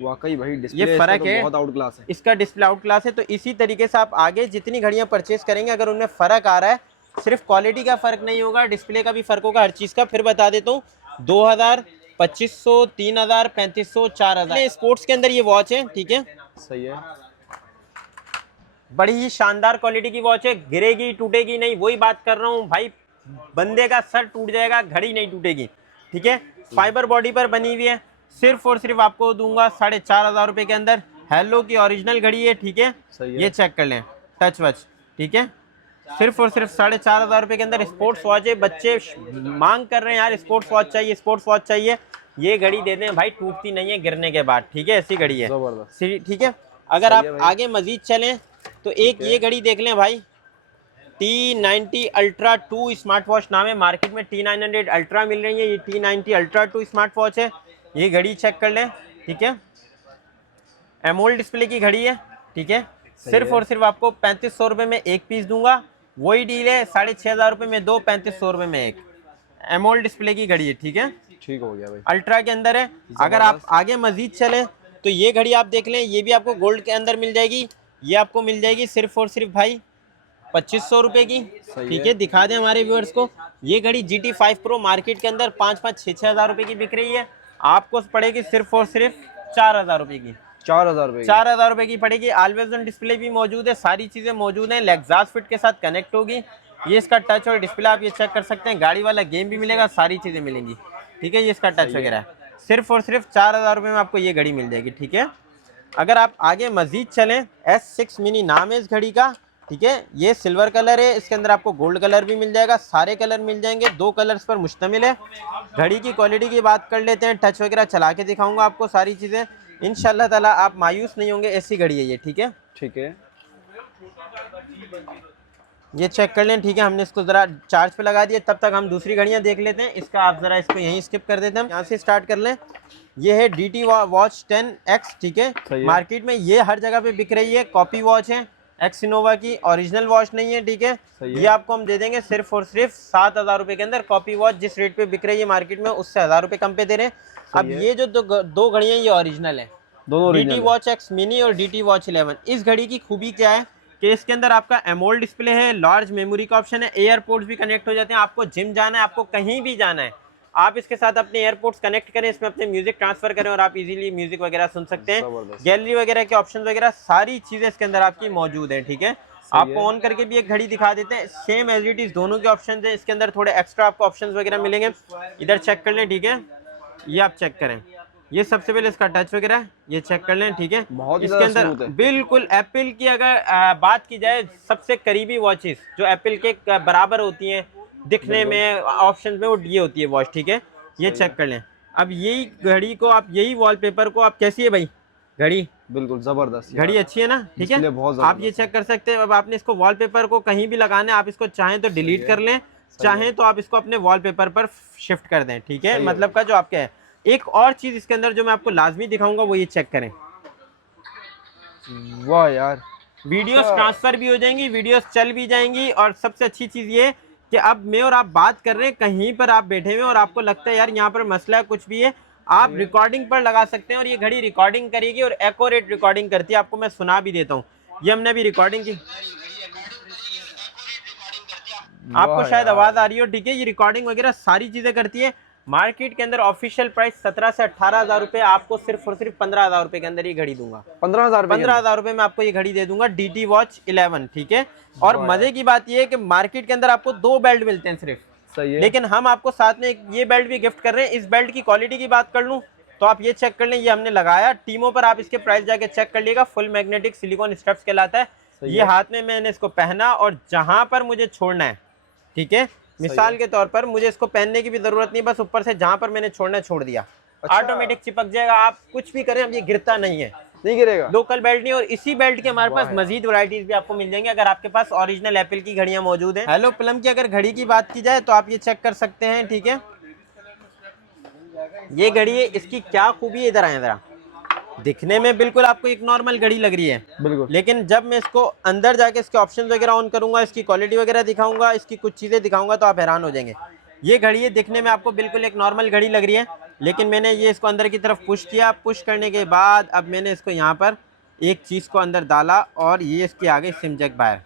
वाकई भाई डिस्प्ले ये फर्क है, बहुत आउट क्लास है, इसका डिस्प्ले आउट क्लास है। तो इसी तरीके से आप आगे जितनी घड़ियां परचेस करेंगे, अगर उनमें फर्क आ रहा है, सिर्फ क्वालिटी का फर्क नहीं होगा, डिस्प्ले का भी फर्क होगा, हर चीज का। फिर बता देता हूँ, 2,000, 2500, 3,000, 3500, 4,000 स्पोर्ट्स के अंदर ये वॉच है, ठीक है। सही है, बड़ी ही शानदार क्वालिटी की वॉच है, गिरेगी टूटेगी नहीं, वही बात कर रहा हूँ भाई, बंदे का सर टूट जाएगा, घड़ी नहीं टूटेगी, ठीक है। फाइबर बॉडी पर बनी हुई है, सिर्फ और सिर्फ आपको दूंगा 4,500 रुपये के अंदर। हेलो की ओरिजिनल घड़ी है, ठीक है। ये चेक कर लें, टच वच, ठीक है। सिर्फ और सिर्फ 4,500 रुपये के अंदर स्पोर्ट्स वॉच है। बच्चे मांग कर रहे हैं यार स्पोर्ट्स वॉच चाहिए, स्पोर्ट्स वॉच चाहिए, ये घड़ी दे दें भाई, टूटती नहीं है गिरने के बाद, ठीक है, ऐसी घड़ी है, ठीक है। अगर आप आगे मजीद चलें तो एक ये घड़ी देख लें भाई, T90 Ultra 2 स्मार्ट वॉच नाम है, मार्केट में T900 अल्ट्रा मिल रही है, ये T90 Ultra 2 स्मार्ट वॉच है। ये घड़ी चेक कर लें, ठीक है, एमोल्ड डिस्प्ले की घड़ी है, ठीक है। सिर्फ और सिर्फ आपको 3500 रुपये में एक पीस दूंगा, वही डील है, 6,500 रुपये में दो, 3500 रुपये में एक। एमोल्ड डिस्प्ले की घड़ी है, ठीक है, ठीक हो गया भाई। अल्ट्रा के अंदर है। अगर आप आगे मजीद चले तो ये घड़ी आप देख लें, ये भी आपको गोल्ड के अंदर मिल जाएगी। ये आपको मिल जाएगी सिर्फ और सिर्फ भाई 2500 रुपए की, ठीक है। दिखा दें हमारे व्यूअर्स को, ये घड़ी GT5 Pro मार्केट के अंदर 5-5, 6-6 हज़ार रुपए की बिक रही है, आपको पड़ेगी सिर्फ और सिर्फ 4,000 रुपए की। 4,000 रुपए? 4,000 रुपए की पड़ेगी। ऑलवेज ऑन डिस्प्ले भी मौजूद है, सारी चीजें मौजूद हैं, एग्जॉस्ट फिट के साथ कनेक्ट होगी। ये इसका टच और डिस्प्ले आप ये चेक कर सकते हैं, गाड़ी वाला गेम भी मिलेगा, सारी चीजें मिलेंगी, ठीक है। ये इसका टच वगैरह है। सिर्फ और सिर्फ 4,000 रुपए में आपको ये घड़ी मिल जाएगी, ठीक है। अगर आप आगे मजीद चलें, S6 मिनी नाम है इस घड़ी का, ठीक है। ये सिल्वर कलर है, इसके अंदर आपको गोल्ड कलर भी मिल जाएगा, सारे कलर मिल जाएंगे, 2 कलर्स पर मुश्तमिल है। घड़ी की क्वालिटी की बात कर लेते हैं, टच वगैरह चला के दिखाऊंगा आपको सारी चीज़ें, इंशाल्लाह ताला आप मायूस नहीं होंगे, ऐसी घड़ी है ये, ठीक है। ठीक है, ये चेक कर लें, ठीक है। हमने इसको ज़रा चार्ज पे लगा दिया, तब तक हम दूसरी घड़ियाँ देख लेते हैं। इसका आप ज़रा इसको यहीं स्किप कर देते हैं, हम यहाँ से स्टार्ट कर लें। ये है DT वॉच 10X, ठीक है। मार्केट में ये हर जगह पे बिक रही है, कॉपी वॉच है एक्सिनोवा की, ओरिजिनल वॉच नहीं है, ठीक है। ये आपको हम दे देंगे सिर्फ और सिर्फ 7,000 रुपये के अंदर। कॉपी वॉच जिस रेट पे बिक रही है मार्केट में, उससे 1,000 रुपये कम पे दे रहे हैं। अब ये जो दो घड़ियाँ ये ओरिजिनल है, दोनों DT वॉच X मिनी और DT वॉच 11। इस घड़ी की खूबी क्या है कि इसके अंदर आपका एमोल्ड डिस्प्ले है, लार्ज मेमोरी का ऑप्शन है, एयरपोर्ट्स भी कनेक्ट हो जाते हैं। आपको जिम जाना है, आपको कहीं भी जाना है, आप इसके साथ अपने एयरपोर्ट्स कनेक्ट करें, इसमें अपने म्यूजिक ट्रांसफर करें और आप इजीली म्यूजिक वगैरह सुन सकते हैं। गैलरी वगैरह के ऑप्शन वगैरह सारी चीजें इसके अंदर आपकी मौजूद हैं, ठीक है। आपको ऑन करके भी एक घड़ी दिखा देते हैं, सेम एज इट इज दोनों के ऑप्शन है। इसके अंदर थोड़े एक्स्ट्रा आपको ऑप्शन वगैरह मिलेंगे, इधर चेक कर लें, ठीक है। ये आप चेक करें, ये सबसे पहले इसका टच वगैरह है, ये चेक कर लें, ठीक है। इसके अंदर बिल्कुल एप्पल की अगर बात की जाए, सबसे करीबी वॉचेस जो एप्पल के बराबर होती हैं दिखने में, ऑप्शन में, वो ये होती है वॉच, ठीक है। ये चेक कर लें। अब यही घड़ी को आप, यही वॉलपेपर को आप, कैसी है भाई घड़ी? बिल्कुल जबरदस्त घड़ी, अच्छी है ना, ठीक है। आप ये चेक कर सकते हैं। अब आपने इसको वॉलपेपर को कहीं भी लगाना है, आप इसको चाहें तो डिलीट कर लें, चाहें तो आप इसको अपने वॉलपेपर पर शिफ्ट कर दें, ठीक है। मतलब का जो आपका है। एक और चीज इसके अंदर जो मैं आपको लाजमी दिखाऊंगा वो ये चेक करें, वाह यार, वीडियोस ट्रांसफर भी हो जाएंगी, वीडियोस चल भी जाएंगी। और सबसे अच्छी चीज ये कि अब मैं और आप बात कर रहे हैं, कहीं पर आप बैठे हुए और आपको लगता है यार यहाँ पर मसला है, कुछ भी है, आप रिकॉर्डिंग पर लगा सकते हैं और ये घड़ी रिकॉर्डिंग करेगी और एक्यूरेट रिकॉर्डिंग करती है। आपको मैं सुना भी देता हूँ, ये हमने अभी रिकॉर्डिंग की, आपको शायद आवाज आ रही हो, ठीक है। ये रिकॉर्डिंग वगैरह सारी चीजें करती है। मार्केट के अंदर ऑफिशियल प्राइस 17 से 18,000 रुपए, आपको सिर्फ और सिर्फ 15,000 रुपए के अंदर ये घड़ी दूंगा। 15,000 रुपए में आपको ये घड़ी दे दूंगा, DT वॉच 11, ठीक है। और मजे की बात ये है कि मार्केट के अंदर आपको 2 बेल्ट मिलते हैं सिर्फ, सही है, लेकिन हम आपको साथ में ये बेल्ट भी गिफ्ट कर रहे हैं। इस बेल्ट की क्वालिटी की बात कर लूँ तो आप ये चेक कर लें, ये हमने लगाया टीमों पर, आप इसके प्राइस जाके चेक कर लीजिएगा। फुल मैग्नेटिक सिलिकॉन स्ट्रैप्स कहलाता है। ये हाथ में मैंने इसको पहना और जहां पर मुझे छोड़ना है, ठीक है, मिसाल के तौर पर मुझे इसको पहनने की भी जरूरत नहीं, बस ऊपर से जहां पर मैंने छोड़ना है छोड़ दिया, ऑटोमेटिक चिपक जाएगा। आप कुछ भी करें, अब ये गिरता नहीं है, नहीं गिरेगा, लोकल बेल्ट नहीं। और इसी बेल्ट के हमारे पास मजीद वैरायटीज भी आपको मिल जाएंगे, अगर आपके पास ओरिजिनल एप्पल की घड़ियां मौजूद हैं। हेलो प्लम की अगर घड़ी की बात की जाए तो आप ये चेक कर सकते हैं, ठीक है। ये घड़ी है, इसकी क्या खूबी है, इधर आए जरा, दिखने में बिल्कुल आपको एक नॉर्मल घड़ी लग रही है बिल्कुल, लेकिन जब मैं इसको अंदर जाके इसके ऑप्शन वगैरह ऑन करूंगा, इसकी क्वालिटी वगैरह दिखाऊंगा, इसकी कुछ चीजें दिखाऊंगा तो आप हैरान हो जाएंगे। ये घड़ी है, दिखने में आपको बिल्कुल एक नॉर्मल घड़ी लग रही है, लेकिन मैंने ये इसको अंदर की तरफ पुश किया, पुश करने के बाद अब मैंने इसको यहाँ पर एक चीज को अंदर डाला और ये इसकी आ गई सिम जैक बाहर।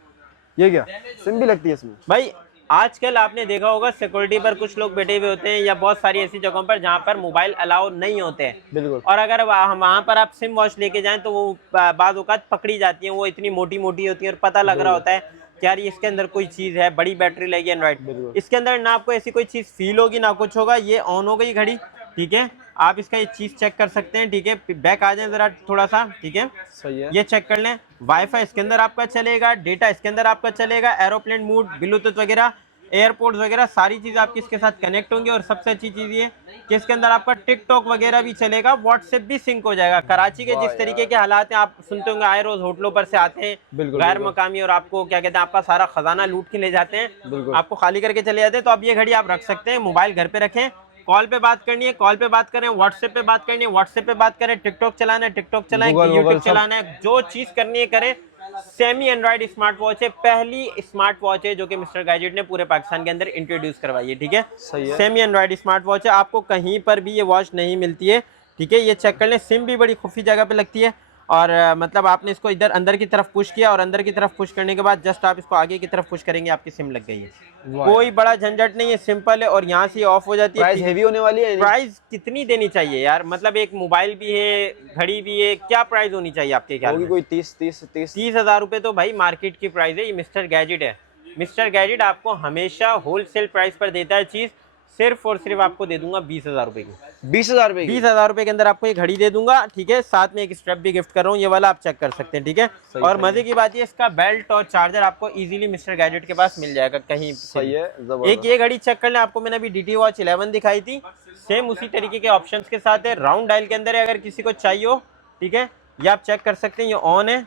ये क्या सिम भी लगती है इसमें भाई? आजकल आपने देखा होगा सिक्योरिटी पर कुछ लोग बैठे हुए होते हैं या बहुत सारी ऐसी जगहों पर जहाँ पर मोबाइल अलाउ नहीं होते हैं बिल्कुल, और अगर वहाँ पर आप सिम वॉच लेके जाएं तो वो बाद औकात पकड़ी जाती हैं, वो इतनी मोटी मोटी होती है और पता लग रहा होता है कि यार इसके अंदर कोई चीज़ है, बड़ी बैटरी लगी है एंड्रॉइड। इसके अंदर ना आपको ऐसी कोई चीज़ फील होगी ना कुछ होगा। ये ऑन हो गई घड़ी, ठीक है। आप इसका ये चीज़ चेक कर सकते हैं, ठीक है। बैक आ जाए ज़रा थोड़ा सा, ठीक है, सही है। ये चेक कर लें, वाईफाई इसके अंदर आपका चलेगा, डेटा इसके अंदर आपका चलेगा, एरोप्लेन मोड, ब्लूटूथ वगैरह, एयरपोर्ट्स वगैरह सारी चीज़ आपकी इसके साथ कनेक्ट होंगी। और सबसे अच्छी चीज़ ये कि इसके अंदर आपका टिकटॉक वगैरह भी चलेगा, व्हाट्सएप भी सिंक हो जाएगा। कराची के जिस तरीके के हालात हैं, आप सुनते होंगे आए रोज होटलों पर से आते हैं गैर मकामी और आपको क्या कहते हैं, आपका सारा खजाना लूट के ले जाते हैं, आपको खाली करके चले जाते हैं। तो अब ये घड़ी आप रख सकते हैं, मोबाइल घर पे रखें, कॉल पे बात करनी है कॉल पे बात करें, व्हाट्सएप पे बात करनी है व्हाट्सएप पे बात करें, टिकटॉक चलाना है टिकटॉक चलाएं, यूट्यूब चलाना है, जो चीज़ करनी है करें। सेमी एंड्रॉइड स्मार्ट वॉच है, पहली स्मार्ट वॉच है जो कि मिस्टर गैजेट ने पूरे पाकिस्तान के अंदर इंट्रोड्यूस करवाई है, ठीक है। सही है। सेमी एंड्रॉइड स्मार्ट वॉच है, आपको कहीं पर भी ये वॉच नहीं मिलती है, ठीक है। ये चेक कर लें, सिम भी बड़ी खुफी जगह पे लगती है और मतलब आपने इसको इधर अंदर की तरफ पुश किया और अंदर की तरफ पुश करने के बाद जस्ट आप इसको आगे की तरफ पुश करेंगे, आपकी सिम लग गई है। कोई बड़ा झंझट नहीं है, सिंपल है और यहाँ से ऑफ हो जाती है। प्राइस हेवी होने वाली है? प्राइस कितनी देनी चाहिए यार, मतलब एक मोबाइल भी है, घड़ी भी है, क्या प्राइस होनी चाहिए आपके ख्याल में? कोई 30 हज़ार रुपए तो भाई मार्केट की प्राइस है। ये मिस्टर गैजेट है, मिस्टर गैजेट आपको हमेशा होलसेल प्राइस पर देता है चीज, सिर्फ और सिर्फ आपको दे दूंगा 20,000 रुपए की। 20,000 रुपए? 20,000 रुपए के अंदर आपको ये घड़ी दे दूंगा, ठीक है। साथ में एक स्ट्रैप भी गिफ्ट कर रहा हूँ, ये वाला आप चेक कर सकते हैं, ठीक है। और मजे की बात ये, इसका बेल्ट और चार्जर आपको इजीली मिस्टर गैजेट के पास मिल जाएगा कहीं। सही है। एक ये घड़ी चेक कर ले, आपको मैंने अभी DT वॉच 11 दिखाई थी, सेम उसी तरीके के ऑप्शंस के साथ है, राउंड डायल के अंदर है, अगर किसी को चाहिए हो, ठीक है। ये आप चेक कर सकते हैं, ये ऑन है,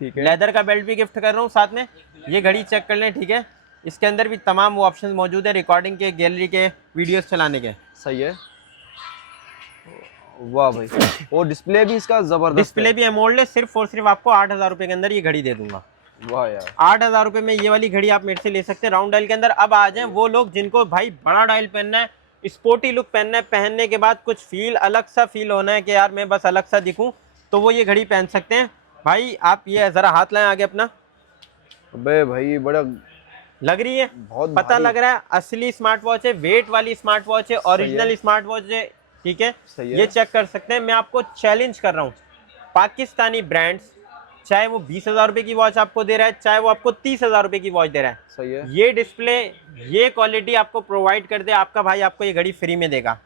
ठीक है। लेदर का बेल्ट भी गिफ्ट कर रहा हूँ साथ में। ये घड़ी चेक कर लें, ठीक है। इसके अंदर भी तमाम वो ऑप्शंस मौजूद है, रिकॉर्डिंग के, गैलरी के, वीडियोस चलाने के। सही है। वाह भाई, और डिस्प्ले भी इसका जबरदस्त, डिस्प्ले भी एमोल्ड है। सिर्फ और सिर्फ आपको 8,000 रुपए के अंदर ये घड़ी दे दूंगा। वाह यार, 8,000 रुपए में ये वाली घड़ी आप मेरे से ले सकते हैं राउंड डायल के अंदर। अब आ जाए वो लोग जिनको भाई बड़ा डायल पहनना है, स्पोर्टी लुक पहनना है, पहनने के बाद कुछ फील अलग सा फील होना है कि यार मैं बस अलग सा दिखूं, तो वो ये घड़ी पहन सकते हैं। भाई आप ये जरा हाथ लाएं आगे अपना। अबे भाई बड़ा लग रही है, बहुत पता भारी। लग रहा है असली स्मार्ट वॉच है, वेट वाली स्मार्ट वॉच है, ओरिजिनल स्मार्ट वॉच है, ठीक है। सही है। ये चेक कर सकते हैं। मैं आपको चैलेंज कर रहा हूँ, पाकिस्तानी ब्रांड्स, चाहे वो 20,000 रुपए की वॉच आपको दे रहा है, चाहे वो आपको 30,000 रुपए की वॉच दे रहा है, सही है। ये डिस्प्ले, ये क्वालिटी आपको प्रोवाइड कर दे, आपका भाई आपको ये घड़ी फ्री में देगा,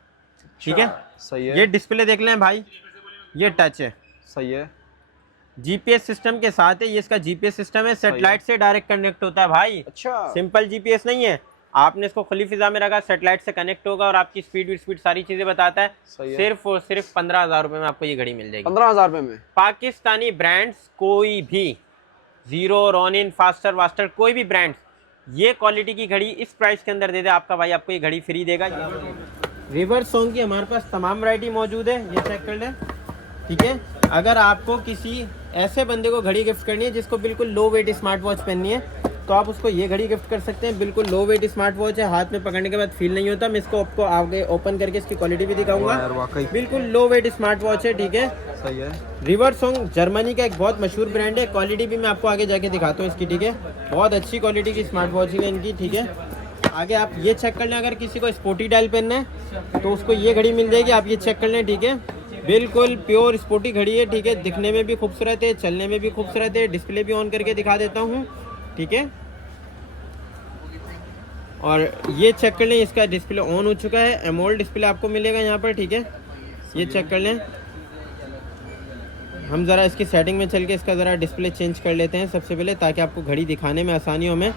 ठीक है। सही है। ये डिस्प्ले देख लें भाई, ये टच है, सही है। GPS सिस्टम के साथ है, ये इसका GPS सिस्टम है, सेटेलाइट से डायरेक्ट कनेक्ट होता है भाई। अच्छा, सिंपल GPS नहीं है, आपने इसको खुली फिजा में रखा, सेटेलाइट से कनेक्ट होगा और आपकी स्पीड सारी चीजें बताता है। सही है। सिर्फ और सिर्फ 15,000 रुपए में आपको ये घड़ी मिल जाएगी। 15,000 रुपए में? पाकिस्तानी ब्रांड्स कोई भी, जीरो, रॉनिन, फास्टर वास्टर, कोई भी ब्रांड्स ये क्वालिटी की घड़ी इस प्राइस के अंदर दे दे, आपका भाई आपको ये घड़ी फ्री देगा। रिवर्स सॉन्ग की हमारे पास तमाम वैरायटी मौजूद है, ये चेक कर लें, ठीक है। अगर आपको किसी ऐसे बंदे को घड़ी गिफ्ट करनी है जिसको बिल्कुल लो वेट स्मार्ट वॉच पहननी है, तो आप उसको ये घड़ी गिफ्ट कर सकते हैं। बिल्कुल लो वेट स्मार्ट वॉच है, हाथ में पकड़ने के बाद फील नहीं होता। मैं इसको आपको आगे ओपन करके इसकी क्वालिटी भी दिखाऊंगा। बिल्कुल लो वेट स्मार्ट वॉच है, ठीक है। सही है। रिवर्स सॉन्ग जर्मनी का एक बहुत मशहूर ब्रांड है, क्वालिटी भी मैं आपको आगे जाके दिखाता हूँ इसकी, ठीक है। बहुत अच्छी क्वालिटी की स्मार्ट वॉच है इनकी, ठीक है। आगे आप ये चेक कर लें, अगर किसी को स्पोर्टी डायल पहनना है तो उसको ये घड़ी मिल जाएगी, आप ये चेक कर लें, ठीक है। बिल्कुल प्योर स्पोर्टी घड़ी है, ठीक है। दिखने में भी खूबसूरत है, चलने में भी खूबसूरत है। डिस्प्ले भी ऑन करके दिखा देता हूँ, ठीक है। और ये चेक कर लें, इसका डिस्प्ले ऑन हो चुका है, एमोल्ड डिस्प्ले आपको मिलेगा यहाँ पर, ठीक है। ये चेक कर लें। हम ज़रा इसकी सेटिंग में चल के इसका ज़रा डिस्प्ले चेंज कर लेते हैं सबसे पहले, ताकि आपको घड़ी दिखाने में आसानी हो हमें,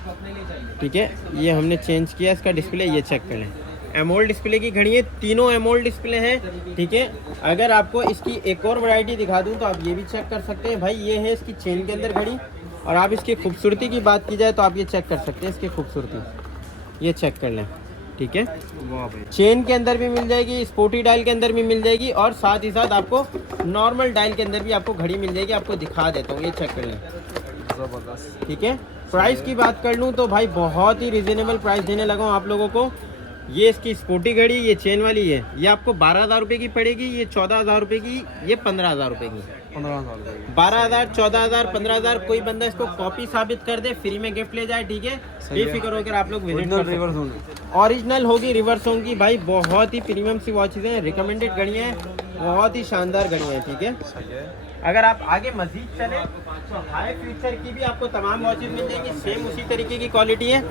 ठीक है। ये हमने चेंज किया इसका डिस्प्ले, ये चेक कर लें। एमोल्ड डिस्प्ले की घड़ी है, तीनों एमोल्ड डिस्प्ले हैं, ठीक है। अगर आपको इसकी एक और वैरायटी दिखा दूं तो आप ये भी चेक कर सकते हैं। भाई ये है इसकी चेन के अंदर घड़ी, और आप इसकी खूबसूरती की बात की जाए तो आप ये चेक कर सकते हैं इसकी खूबसूरती, ये चेक कर लें, ठीक है। चेन के अंदर भी मिल जाएगी, स्पोर्टी डायल के अंदर भी मिल जाएगी, और साथ ही साथ आपको नॉर्मल डायल के अंदर भी आपको घड़ी मिल जाएगी। आपको दिखा देता हूँ, ये चेक कर लें, जबरदस्त, ठीक है। प्राइस की बात कर लूँ तो भाई बहुत ही रिजनेबल प्राइस देने लगा हूँ आप लोगों को। ये इसकी स्पोर्टी घड़ी, ये चेन वाली है, ये आपको 12,000 रुपये की पड़ेगी, ये 14,000 रुपये की, ये 15,000 रुपये की। 15,000 रुपए? 12,000, 14,000, 15,000, कोई बंदा इसको कॉपी साबित कर दे, फ्री में गिफ्ट ले जाए, ठीक है। बेफिक्र होकर आप लोग विजिट कर रिवर्स सकते हैं। ओरिजिनल होगी, रिवर्स होंगी भाई, बहुत ही प्रीमियम सी वॉचेज हैं, रिकमेंडेड घड़ियाँ हैं, बहुत ही शानदार घड़ियाँ हैं, ठीक है। सही है। अगर आप आगे मजीद चले तो हाई फ्यूचर की भी आपको तमाम वॉचेज मिल जाएंगी, सेम उसी तरीके की क्वालिटी है,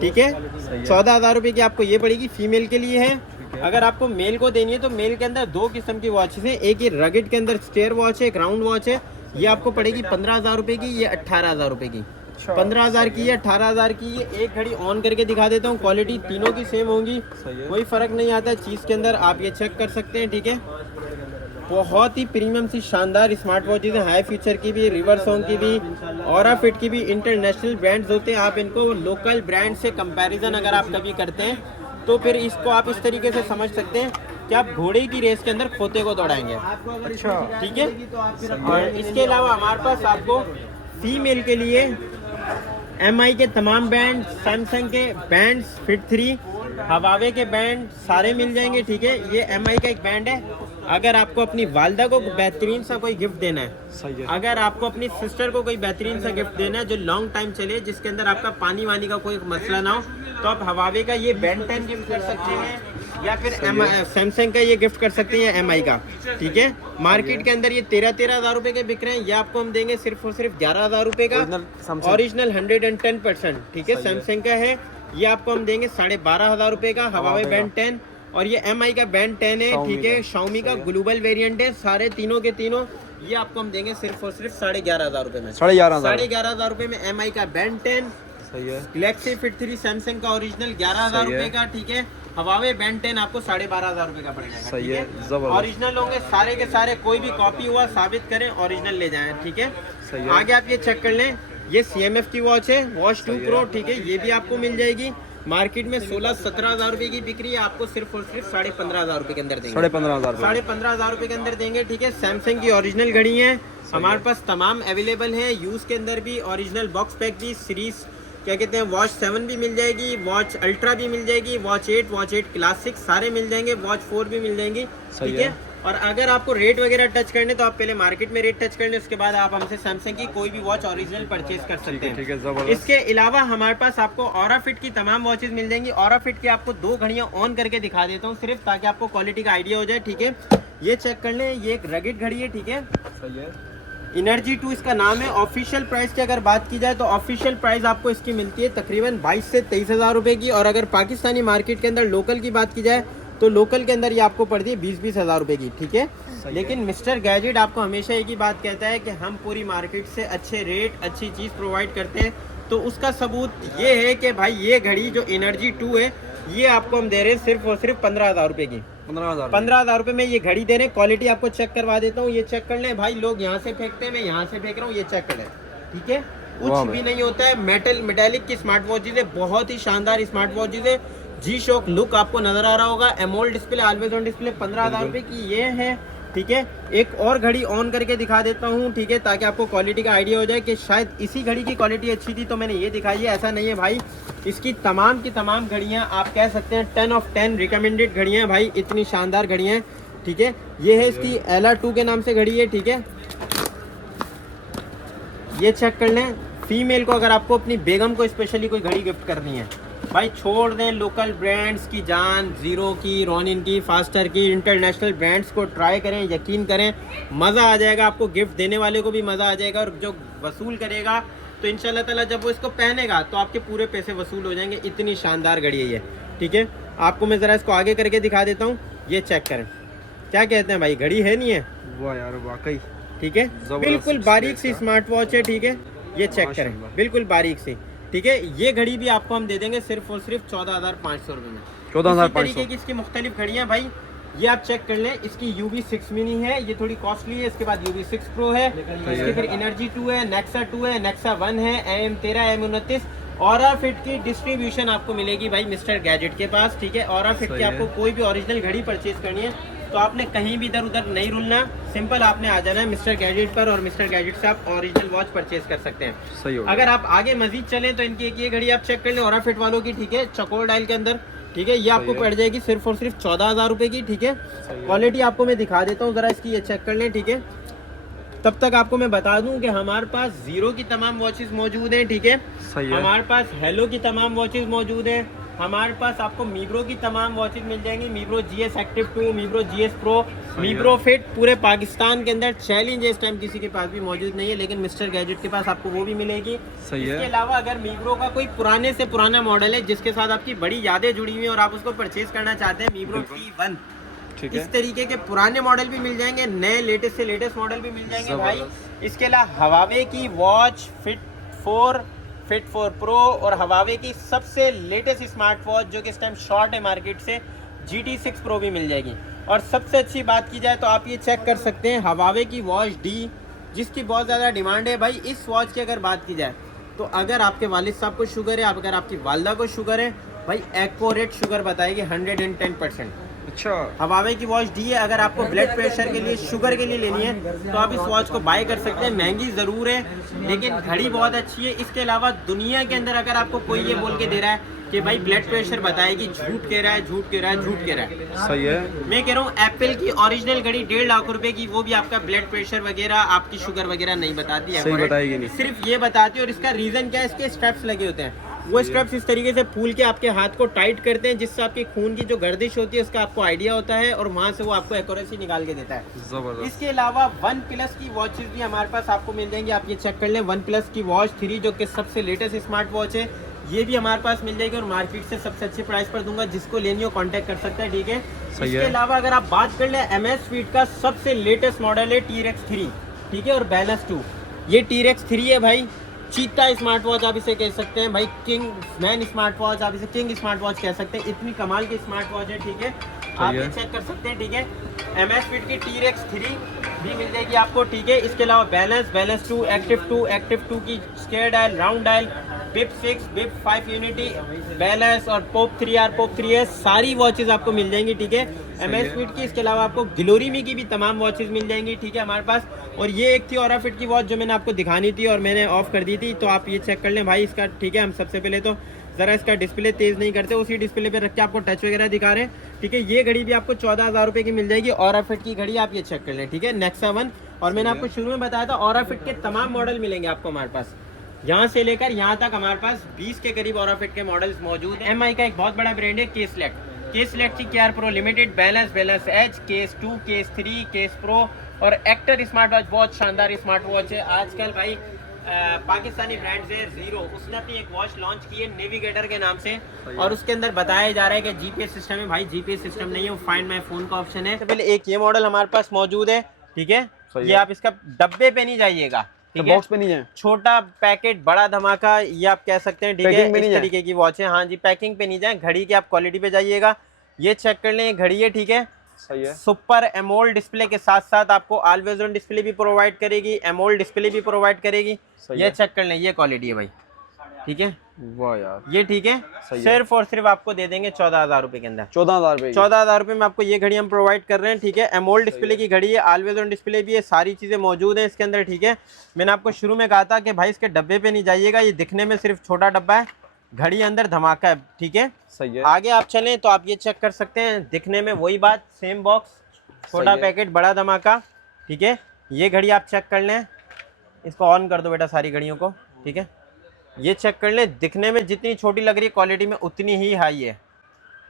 ठीक है। 14,000 रुपये की आपको ये पड़ेगी, फीमेल के लिए है। अगर आपको मेल को देनी है तो मेल के अंदर दो किस्म की वॉचेस हैं, एक ये रगेड के अंदर स्टेयर वॉच है, एक राउंड वॉच है। ये आपको पड़ेगी 15,000 रुपये की, ये 18,000 रुपये की। 15,000 की है, 18,000 की। ये एक घड़ी ऑन करके दिखा देता हूँ, क्वालिटी तीनों की सेम होंगी, कोई फ़र्क नहीं आता चीज़ के अंदर, आप ये चेक कर सकते हैं, ठीक है। बहुत ही प्रीमियम सी शानदार स्मार्ट वॉचेज हैं, हाई फीचर की भी, रिवर्स सॉन्ग की भी, ऑरा फिट की भी। इंटरनेशनल ब्रांड्स होते हैं, आप इनको लोकल ब्रांड से कंपैरिजन अगर आप कभी करते हैं तो फिर इसको आप इस तरीके से समझ सकते हैं कि आप घोड़े की रेस के अंदर खोते को दौड़ाएंगे, अच्छा, ठीक है। और इसके अलावा हमारे पास आपको फीमेल के लिए MI के तमाम बैंड, सैमसंग के बैंड्स, फिट 3, हवावे के बैंड सारे मिल जाएंगे, ठीक है। ये MI का एक बैंड है। अगर आपको अपनी वालदा को बेहतरीन सा कोई गिफ्ट देना है, सही है। अगर आपको अपनी सिस्टर को कोई बेहतरीन सा गिफ्ट देना है जो लॉन्ग टाइम चले, जिसके अंदर आपका पानी वानी का कोई मसला ना हो, तो आप हवावे का ये बैंड 10 गिफ्ट कर सकते हैं, या फिर सैमसंग का ये गिफ्ट कर सकते हैं, या MI का, ठीक है। मार्केट के अंदर ये 13-13 हज़ार रुपए के बिक रहे हैं, ये आपको हम देंगे सिर्फ और सिर्फ 11 हज़ार रुपए का, ओरिजिनल 110%, ठीक है। सैमसंग का है, ये आपको हम देंगे 12.5 हज़ार रुपए का, हवावे बैंड 10, और ये MI का बैंड 10 है, ठीक है। Xiaomi का ग्लोबल वेरिएंट है, सारे तीनों के तीनों ये आपको हम देंगे सिर्फ और सिर्फ 11.5 हज़ार रुपए में। 11.5 हज़ार रुपए में MI का बैंड 10, सही है। गैलेक्सी फिट 3 सैमसंग का ओरिजिनल 11 हज़ार रुपए का, ठीक है। हवावे बैंड 10 आपको 12.5 हज़ार रुपए का पड़ेगा, सही है। ओरिजिनल होंगे सारे के सारे, कोई भी कॉपी हुआ साबित करें, ओरिजिनल ले जाएं, ठीक है। सही है। आगे आप ये चेक कर लें, ये CMF की वॉच है, वॉच 2 प्रो, ठीक है। ये भी आपको मिल जाएगी, मार्केट में 16-17 हज़ार रुपए की बिक्री है, आपको सिर्फ और सिर्फ 15.5 हज़ार रुपए के अंदर देंगे, 15.5 हज़ार रुपए के अंदर देंगे, ठीक है। सैमसंग की ओरिजिनल घड़ी है हमारे पास तमाम अवेलेबल है, यूज के अंदर भी, ओरिजिनल बॉक्स पैक भी, सीरीज क्या कहते हैं, वॉच 7 भी मिल जाएगी, वॉच अल्ट्रा भी मिल जाएगी, वॉच 8 क्लासिक सारे मिल जाएंगे, वॉच 4 भी मिल जाएंगी, ठीक है। और अगर आपको रेट वगैरह टच करने तो आप पहले मार्केट में रेट टच कर लें, उसके बाद आप हमसे सैमसंग की कोई भी वॉच ओरिजिनल परचेज कर सकते हैं, ठीक है, जबरदस्त। इसके अलावा हमारे पास आपको ऑरा फिट की तमाम वॉचेस मिल जाएंगी। ऑरा फिट की आपको 2 घड़ियां ऑन करके दिखा देता हूँ सिर्फ, ताकि आपको क्वालिटी का आइडिया हो जाए, ठीक है। ये चेक कर लें, ये एक रगेड घड़ी है, ठीक है। सही है। एनर्जी 2 इसका नाम है। ऑफिशियल प्राइस की अगर बात की जाए तो ऑफिशियल प्राइस आपको इसकी मिलती है तकरीबन 22 से 23 हज़ार रुपए की, और अगर पाकिस्तानी मार्केट के अंदर लोकल की बात की जाए तो लोकल के अंदर ये आपको पड़ती है 20-20 हज़ार रुपए की, ठीक है। लेकिन मिस्टर गैजेट आपको हमेशा एक ही बात कहता है कि हम पूरी मार्केट से अच्छे रेट, अच्छी चीज़ प्रोवाइड करते हैं, तो उसका सबूत ये है कि भाई ये घड़ी जो एनर्जी 2 है, ये आपको हम दे रहे हैं सिर्फ और सिर्फ 15 हज़ार रुपए की, 15 हज़ार रुपए में ये घड़ी दे रहे हैं। क्वालिटी आपको चेक करवा देता हूँ, ये चेक कर लें भाई, लोग यहाँ से फेंकते हैं, मैं यहाँ से फेंक रहा हूँ, ये चेक कर लें, ठीक है। कुछ भी नहीं होता है, मेटेलिक की स्मार्ट वॉचेज है, बहुत ही शानदार स्मार्ट वॉचेज है, G-Shock लुक आपको नजर आ रहा होगा, AMOLED display, always on display, 15 हज़ार रुपए की ये है, ठीक है। एक और घड़ी ऑन करके दिखा देता हूँ, ठीक है, ताकि आपको क्वालिटी का आइडिया हो जाए कि शायद इसी घड़ी की क्वालिटी अच्छी थी तो मैंने ये दिखाई है, ऐसा नहीं है भाई। इसकी तमाम की तमाम घड़ियाँ आप कह सकते हैं 10 of 10 रिकमेंडेड घड़ियाँ हैं भाई, इतनी शानदार घड़ियाँ हैं, ठीक है। ये है इसकी LR2 के नाम से घड़ी है, ठीक है। ये चेक कर लें, फीमेल को अगर आपको अपनी बेगम को स्पेशली कोई घड़ी गिफ्ट करनी है भाई, छोड़ दें लोकल ब्रांड्स की जान, जीरो की, रोनिन की, फास्टर की, इंटरनेशनल ब्रांड्स को ट्राई करें, यकीन करें मज़ा आ जाएगा आपको, गिफ्ट देने वाले को भी मज़ा आ जाएगा, और जो वसूल करेगा तो इंशाल्लाह ताला जब वो इसको पहनेगा तो आपके पूरे पैसे वसूल हो जाएंगे। इतनी शानदार घड़ी है ये, ठीक है। आपको मैं ज़रा इसको आगे करके दिखा देता हूँ, ये चेक करें, क्या कहते हैं भाई, घड़ी है नहीं है, वाह यार वाकई, ठीक है। बिल्कुल बारीक सी स्मार्ट वॉच है, ठीक है। ये चेक करें, बिल्कुल बारीक सी, ठीक है। ये घड़ी भी आपको हम दे देंगे सिर्फ और सिर्फ 14,500 रुपये में। 14,500 तरीके की इसकी मुख्तलिफ घड़ियाँ भाई, ये आप चेक कर लें। इसकी UV6 मिनी है, ये थोड़ी कॉस्टली है, इसके बाद UV6 प्रो है, इसके फिर एनर्जी 2 है, नेक्सा 2 है, नेक्सा 1 है, AM13, AM29। ऑरा फिट की डिस्ट्रीब्यूशन आपको मिलेगी भाई मिस्टर गैजेट के पास, ठीक है। ऑरा फिट की आपको कोई भी ओरिजिनल घड़ी परचेज करनी है तो आपने कहीं भी इधर उधर नहीं रुलना, सिंपल आपने आ जाना है मिस्टर गैजेट पर, और मिस्टर गैजेट से आप ओरिजिनल वॉच परचेज कर सकते हैं। सही होगा। अगर आप आगे मजीद चलें तो इनकी एक ये घड़ी आप चेक कर लें, ऑरा फिट वालों की, ठीक है, चकोर डायल के अंदर, ठीक है। ये आपको पड़ जाएगी सिर्फ और सिर्फ 14 हज़ार रुपये की, ठीक है। क्वालिटी आपको मैं दिखा देता हूँ ज़रा इसकी, ये चेक कर लें, ठीक है। तब तक आपको मैं बता दूं कि हमारे पास जीरो की तमाम वॉचेस मौजूद हैं, ठीक है। हमारे पास हेलो की तमाम वॉचेस मौजूद हैं, हमारे पास आपको मीब्रो की तमाम वॉचेस मिल जाएंगी, Mibro GS active 2, Mibro GS pro, Mibro fit. पूरे पाकिस्तान के अंदर चैलेंज है इस टाइम किसी के पास भी मौजूद नहीं है, लेकिन मिस्टर गैजेट के पास आपको वो भी मिलेगी। इसके अलावा अगर मीब्रो का कोई पुराने से पुराना मॉडल है जिसके साथ आपकी बड़ी यादें जुड़ी हुई हैं और आप उसको परचेज करना चाहते हैं, मीब्रो T1, इस तरीके के पुराने मॉडल भी मिल जाएंगे, नए लेटेस्ट से लेटेस्ट मॉडल भी मिल जाएंगे भाई। इसके अलावा हवावे की वॉच फिट 4 प्रो और हवावे की सबसे लेटेस्ट स्मार्ट वॉच जो कि इस टाइम शॉर्ट है मार्केट से, GT6 प्रो भी मिल जाएगी। और सबसे अच्छी बात की जाए तो आप ये चेक कर सकते हैं हवावे की वॉच D, जिसकी बहुत ज़्यादा डिमांड है भाई। इस वॉच की अगर बात की जाए तो अगर आपके वालिद साहब को शुगर है, अगर आपकी वालदा को शुगर है भाई, एक्यूरेट शुगर बताएगी 110%। अच्छा, हवावे की वॉच डी है। अगर आपको ब्लड प्रेशर के लिए, शुगर के लिए लेनी है तो आप इस वॉच को बाय कर सकते हैं। महंगी ज़रूर है लेकिन घड़ी बहुत अच्छी है। इसके अलावा दुनिया के अंदर अगर आपको कोई ये बोल के दे रहा है कि भाई ब्लड प्रेशर बताएगी, झूठ कह रहा है, झूठ कह रहा है, झूठ कह रहा है। सही है। मैं कह रहा हूँ एप्पल की ओरिजिनल घड़ी 1.5 लाख रुपए की, वो भी आपका ब्लड प्रेशर वगैरह, आपकी शुगर वगैरह नहीं बताती है, सही बताएगी नहीं, सिर्फ ये बताती है। और इसका रीज़न क्या है, इसके स्ट्रैप्स लगे होते हैं। वो स्ट्रैप्स इस तरीके से फूल के आपके हाथ को टाइट करते हैं जिससे आपके खून की जो गर्दिश होती है उसका आपको आइडिया होता है और वहाँ से वो आपको एक्यूरेसी निकाल के देता है। जबरदस्त। इसके अलावा वन प्लस की वॉचेस भी हमारे पास आपको मिल जाएंगी। आप ये चेक कर लें, वन प्लस की वॉच 3 जो कि सबसे लेटेस्ट स्मार्ट वॉच है, ये भी हमारे पास मिल जाएगी और मार्केट से सबसे अच्छे प्राइस पर दूंगा। जिसको लेनी हो कांटेक्ट कर सकता है, ठीक है। इसके अलावा अगर आप बात कर ले MS फीट का सबसे लेटेस्ट मॉडल है T-Rex 3, ठीक है, और बैलेंस 2। ये T-Rex 3 है भाई, चीता स्मार्ट वॉच आप इसे कह सकते हैं भाई, किंग मैन स्मार्ट वॉच आप इसे किंग स्मार्ट वॉच कह सकते हैं। इतनी कमाल की स्मार्ट वॉच है, ठीक है, आप ये चेक कर सकते हैं, ठीक है। MS फीट की T-Rex 3 भी मिल जाएगी आपको, ठीक है। इसके अलावा बैलेंस 2, एक्टिव 2 की square dial, round dial, BIP 6, BIP 5 unity, balance और पोप 3R, पोप 3S सारी वॉचेस आपको मिल जाएंगी, ठीक है, MS फीट की। इसके अलावा आपको ग्लोरीमी की भी तमाम वॉचेस मिल जाएंगी, ठीक है, हमारे पास। और ये एक थी ऑरा फिट की वॉच जो मैंने आपको दिखानी थी और मैंने ऑफ कर दी थी, तो आप ये चेक कर लें भाई इसका, ठीक है। हम सबसे पहले तो ज़रा इसका डिस्प्ले तेज़ नहीं करते, उसी डिस्प्ले पे रख के आपको टच वगैरह दिखा रहे हैं, ठीक है। ये घड़ी भी आपको 14,000 रुपये की मिल जाएगी, ऑरा फिट की घड़ी, आप ये चेक कर लें, ठीक है, नेक्सा 1। और मैंने आपको शुरू में बताया था ऑरा फिट के तमाम मॉडल मिलेंगे आपको हमारे पास, यहाँ से लेकर यहाँ तक हमारे पास 20 के करीब ऑरा फिट के मॉडल्स मौजूद हैं। MI का एक बहुत बड़ा ब्रांड है के सेलेक्ट की KR pro limited, balance H, case 2, case 3, case pro और एक्टर स्मार्ट वॉच, बहुत शानदार स्मार्ट वॉच है। आजकल भाई पाकिस्तानी ब्रांड से ज़ीरो, उसने अपनी एक वॉच लॉन्च की है नेविगेटर के नाम से, और उसके अंदर बताया जा रहा है कि GPS सिस्टम है। भाई GPS सिस्टम नहीं है, वो फाइंड माई फोन का ऑप्शन है। तो पहले एक ये मॉडल हमारे पास मौजूद है, ठीक है, ये आप इसका डब्बे पे नहीं जाइएगा, ठीक है, बॉक्स पे नहीं है, छोटा पैकेट बड़ा धमाका ये आप कह सकते हैं, ठीक है, इस तरीके की वॉच है। हाँ जी, पैकिंग पे नहीं जाए, घड़ी की आप क्वालिटी पे जाइएगा। ये चेक कर लें, घड़ी है, ठीक है, सही है। सुपर एमोल्ड डिस्प्ले के साथ साथ आपको ऑलवेज ऑन डिस्प्ले भी प्रोवाइड करेगी, एमोल्ड डिस्प्ले भी प्रोवाइड करेगी। ये चेक कर लें, ये क्वालिटी है भाई, ठीक है, वाह यार, ये ठीक है। सिर्फ और सिर्फ आपको दे देंगे 14,000 रुपए के अंदर, 14,000 रुपये, 14,000 रुपये में आपको ये घड़ी हम प्रोवाइड कर रहे हैं, ठीक है। एमोल्ड डिस्प्ले की घड़ी है, ऑलवेज ऑन डिस्प्ले भी है, सारी चीज़ें मौजूद हैं इसके अंदर, ठीक है। मैंने आपको शुरू में कहा था कि भाई इसके डब्बे पे नहीं जाइएगा, ये दिखने में सिर्फ छोटा डब्बा है, घड़ी अंदर धमाका है, ठीक है, सही है। आगे आप चलें तो आप ये चेक कर सकते हैं, दिखने में वही बात, सेम बॉक्स, छोटा पैकेट बड़ा धमाका, ठीक है। ये घड़ी आप चेक कर लें, इसको ऑन कर दो बेटा सारी घड़ियों को, ठीक है। ये चेक कर लें, दिखने में जितनी छोटी लग रही है क्वालिटी में उतनी ही हाई है।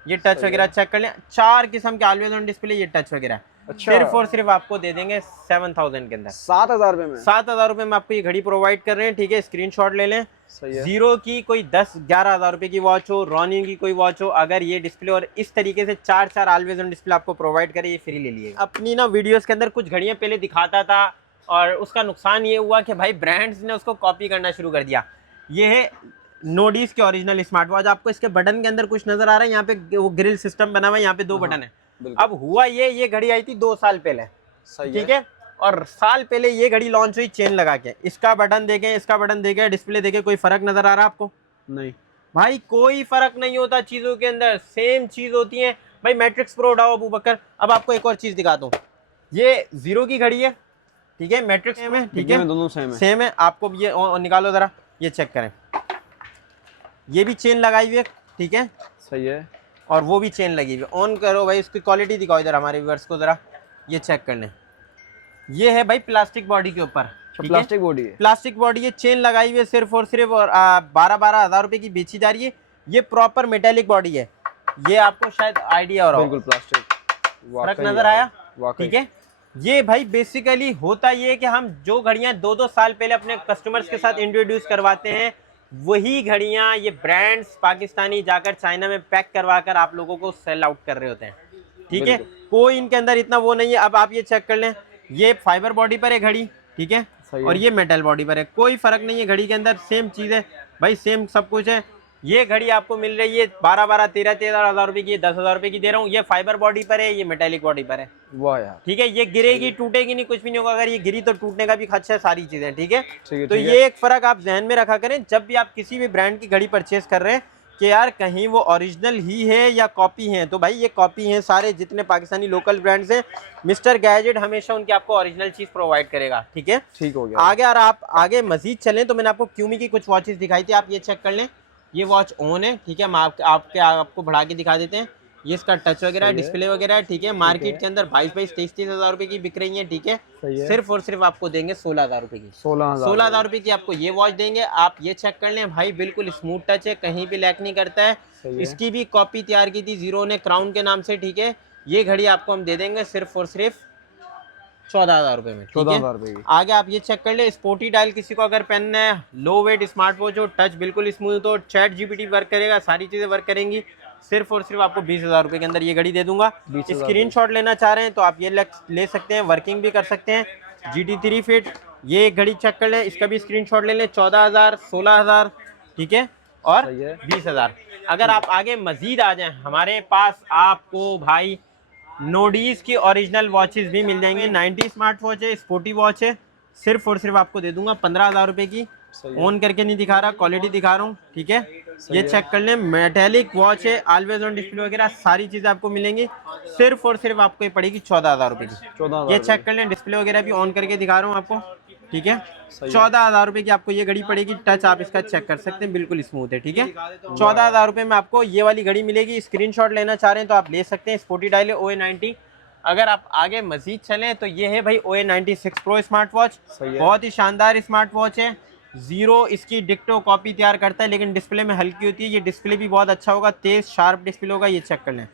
ये टच वगैरह चेक कर लें, 4 किस्म के ऑलवेज ऑन डिस्प्ले, ये टच वगैरह सिर्फ और सिर्फ आपको दे देंगे 7,000 के अंदर, 7,000 रुपये में, 7,000 रुपये में आपको ये घड़ी प्रोवाइड कर रहे हैं, ठीक है। स्क्रीनशॉट ले लें, जीरो की कोई 10-11 हज़ार रुपये की वॉच हो, रॉनी की कोई वॉच हो, अगर ये डिस्प्ले और इस तरीके से 4 ऑलवेज ऑन डिस्प्ले आपको प्रोवाइड करे, ये फ्री ले लिए। अपनी ना वीडियोस के अंदर कुछ घड़ियाँ पहले दिखाता था और उसका नुकसान ये हुआ कि भाई ब्रांड्स ने उसको कॉपी करना शुरू कर दिया। ये है नोडीज के ओरिजिनल स्मार्ट वॉच, आपको इसके बटन के अंदर कुछ नजर आ रहा है, यहाँ पे वो ग्रिल सिस्टम बना हुआ है, यहाँ पे 2 बटन है। अब हुआ ये घड़ी आई थी 2 साल पहले, ठीक है, और साल पहले ये घड़ी लॉन्च हुई चेन लगा के, इसका बटन देखें, इसका बटन देखें, डिस्प्ले देखें, कोई फर्क नजर आ रहा है आपको? नहीं भाई, कोई फर्क नहीं होता चीजों के अंदर, सेम चीज होती है भाई। मैट्रिक्स प्रो उठाओ अबू बकर। अब आपको एक और चीज दिखाता हूँ, ये जीरो की घड़ी है, ठीक है, मैट्रिक्स सेम है, ठीक है, दोनों सेम है। आपको ये निकालो जरा, ये चेक करें, ये भी चेन लगाई हुई है, ठीक है, सही है, और वो भी चेन लगी हुई है। ऑन करो भाई, इसकी क्वालिटी दिखाओ इधर हमारे व्यूअर्स को जरा, ये चेक कर लें। ये है भाई प्लास्टिक बॉडी के ऊपर, प्लास्टिक बॉडी है, प्लास्टिक बॉडी है, चेन लगाई हुई है, सिर्फ और सिर्फ 12-12 हज़ार रुपये की बेची जा रही है। ये प्रॉपर मेटेलिक बॉडी है, ये आपको शायद आइडिया हो रहा है, बिल्कुल प्लास्टिक, फर्क नजर आया, ठीक है। ये भाई बेसिकली होता ये है कि हम जो घड़ियां 2-2 साल पहले अपने कस्टमर्स के साथ इंट्रोड्यूस करवाते हैं, वही घड़ियां ये ब्रांड्स पाकिस्तानी जाकर चाइना में पैक करवा कर आप लोगों को सेल आउट कर रहे होते हैं, ठीक है। कोई इनके अंदर इतना वो नहीं है। अब आप ये चेक कर लें, ये फाइबर बॉडी पर है घड़ी, ठीक है, और ये मेटल बॉडी पर है, कोई फर्क नहीं है घड़ी के अंदर, सेम चीज़ है भाई, सेम सब कुछ है। ये घड़ी आपको मिल रही है 12-12, 13-13 हज़ार रुपये की, 10,000 रुपये की दे रहा हूँ। ये फाइबर बॉडी पर है, ये मेटेलिक बॉडी पर है, वाह यार, ठीक है। ये गिरेगी, टूटेगी नहीं, कुछ भी नहीं होगा। अगर ये गिरी तो टूटने का भी खर्चा है, सारी चीज़ें, ठीक है। तो ये एक फ़र्क आप जहन में रखा करें, जब भी आप किसी भी ब्रांड की घड़ी परचेस कर रहे हैं कि यार कहीं वो ओरिजिनल ही है या कॉपी है, तो भाई ये कॉपी है सारे जितने पाकिस्तानी लोकल ब्रांड्स हैं। मिस्टर गैजेट हमेशा उनकी आपको ओरिजिनल चीज़ प्रोवाइड करेगा, ठीक है। ठीक हो गया। आगे यार आप आगे मजीद चलें तो मैंने आपको क्यूमी की कुछ वॉचेस दिखाई थी, आप ये चेक कर लें। ये वॉच ऑन है, ठीक है। हम आपको बढ़ा के दिखा देते हैं। ये इसका टच वगैरह डिस्प्ले वगैरह है, ठीक है। मार्केट के अंदर 22-23 हज़ार रुपए की बिक रही है, ठीक है। सिर्फ और सिर्फ आपको देंगे 16,000 रुपए की। 16,000 रुपए की आपको ये वॉच देंगे। आप ये चेक कर लें भाई, बिल्कुल स्मूथ टच है, कहीं भी लैक नहीं करता है। इसकी भी कॉपी तैयार की थी जीरो ने क्राउन के नाम से, ठीक है। ये घड़ी आपको हम दे देंगे सिर्फ और सिर्फ 14,000 रुपए में, ठीक है। आगे आप ये चेक कर ले, स्पोर्टी डायल किसी को अगर पहनना है, लो वेट स्मार्ट वॉच हो, टच बिल्कुल स्मूथ हो, चैट जीपीटी वर्क करेगा, सारी चीजें वर्क करेंगी, सिर्फ और सिर्फ आपको 20,000 रुपए के अंदर ये घड़ी दे दूंगा। स्क्रीनशॉट लेना चाह रहे हैं तो आप ये ले सकते हैं, वर्किंग भी कर सकते हैं। GT3 फिट ये एक घड़ी चेक कर ले, इसका भी स्क्रीनशॉट ले लें। 14,000, 16,000, ठीक है, और 20,000। अगर आप आगे मजीद आ जाएं हमारे पास, आपको भाई नोडीज की ओरिजिनल वॉचेस भी मिल जाएंगी। 90 स्मार्ट वॉच है, स्पोर्टी वॉच है, सिर्फ और सिर्फ आपको दे दूंगा 15,000 रुपए की। ऑन करके नहीं दिखा रहा, क्वालिटी दिखा रहा हूँ, ठीक है। ये चेक कर लें, मेटेलिक वॉच है, ऑलवेज ऑन डिस्प्ले वगैरह सारी चीजें आपको मिलेंगी। सिर्फ और सिर्फ आपको ये पड़ेगी 14,000 रुपए की। ये चेक कर लें, डिस्प्ले वगैरह भी ऑन करके दिखा रहा हूँ आपको, ठीक है। 14,000 रुपए की आपको ये घड़ी पड़ेगी। टच आप इसका चेक कर सकते हैं, बिल्कुल स्मूथ है, ठीक है। 14,000 रुपए में आपको ये वाली घड़ी मिलेगी। स्क्रीनशॉट लेना चाह रहे हैं तो आप ले सकते हैं। स्पोर्टी डायल है, OA90। अगर आप आगे मजीद चलें तो ये है भाई OA96 प्रो स्मार्ट वॉच, बहुत ही शानदार स्मार्ट वॉच है। जीरो इसकी डिक्टो कॉपी तैयार करता है, लेकिन डिस्प्ले में हल्की होती है। ये डिस्प्ले भी बहुत अच्छा होगा, तेज शार्प डिस्प्ले होगा। ये चेक कर लें,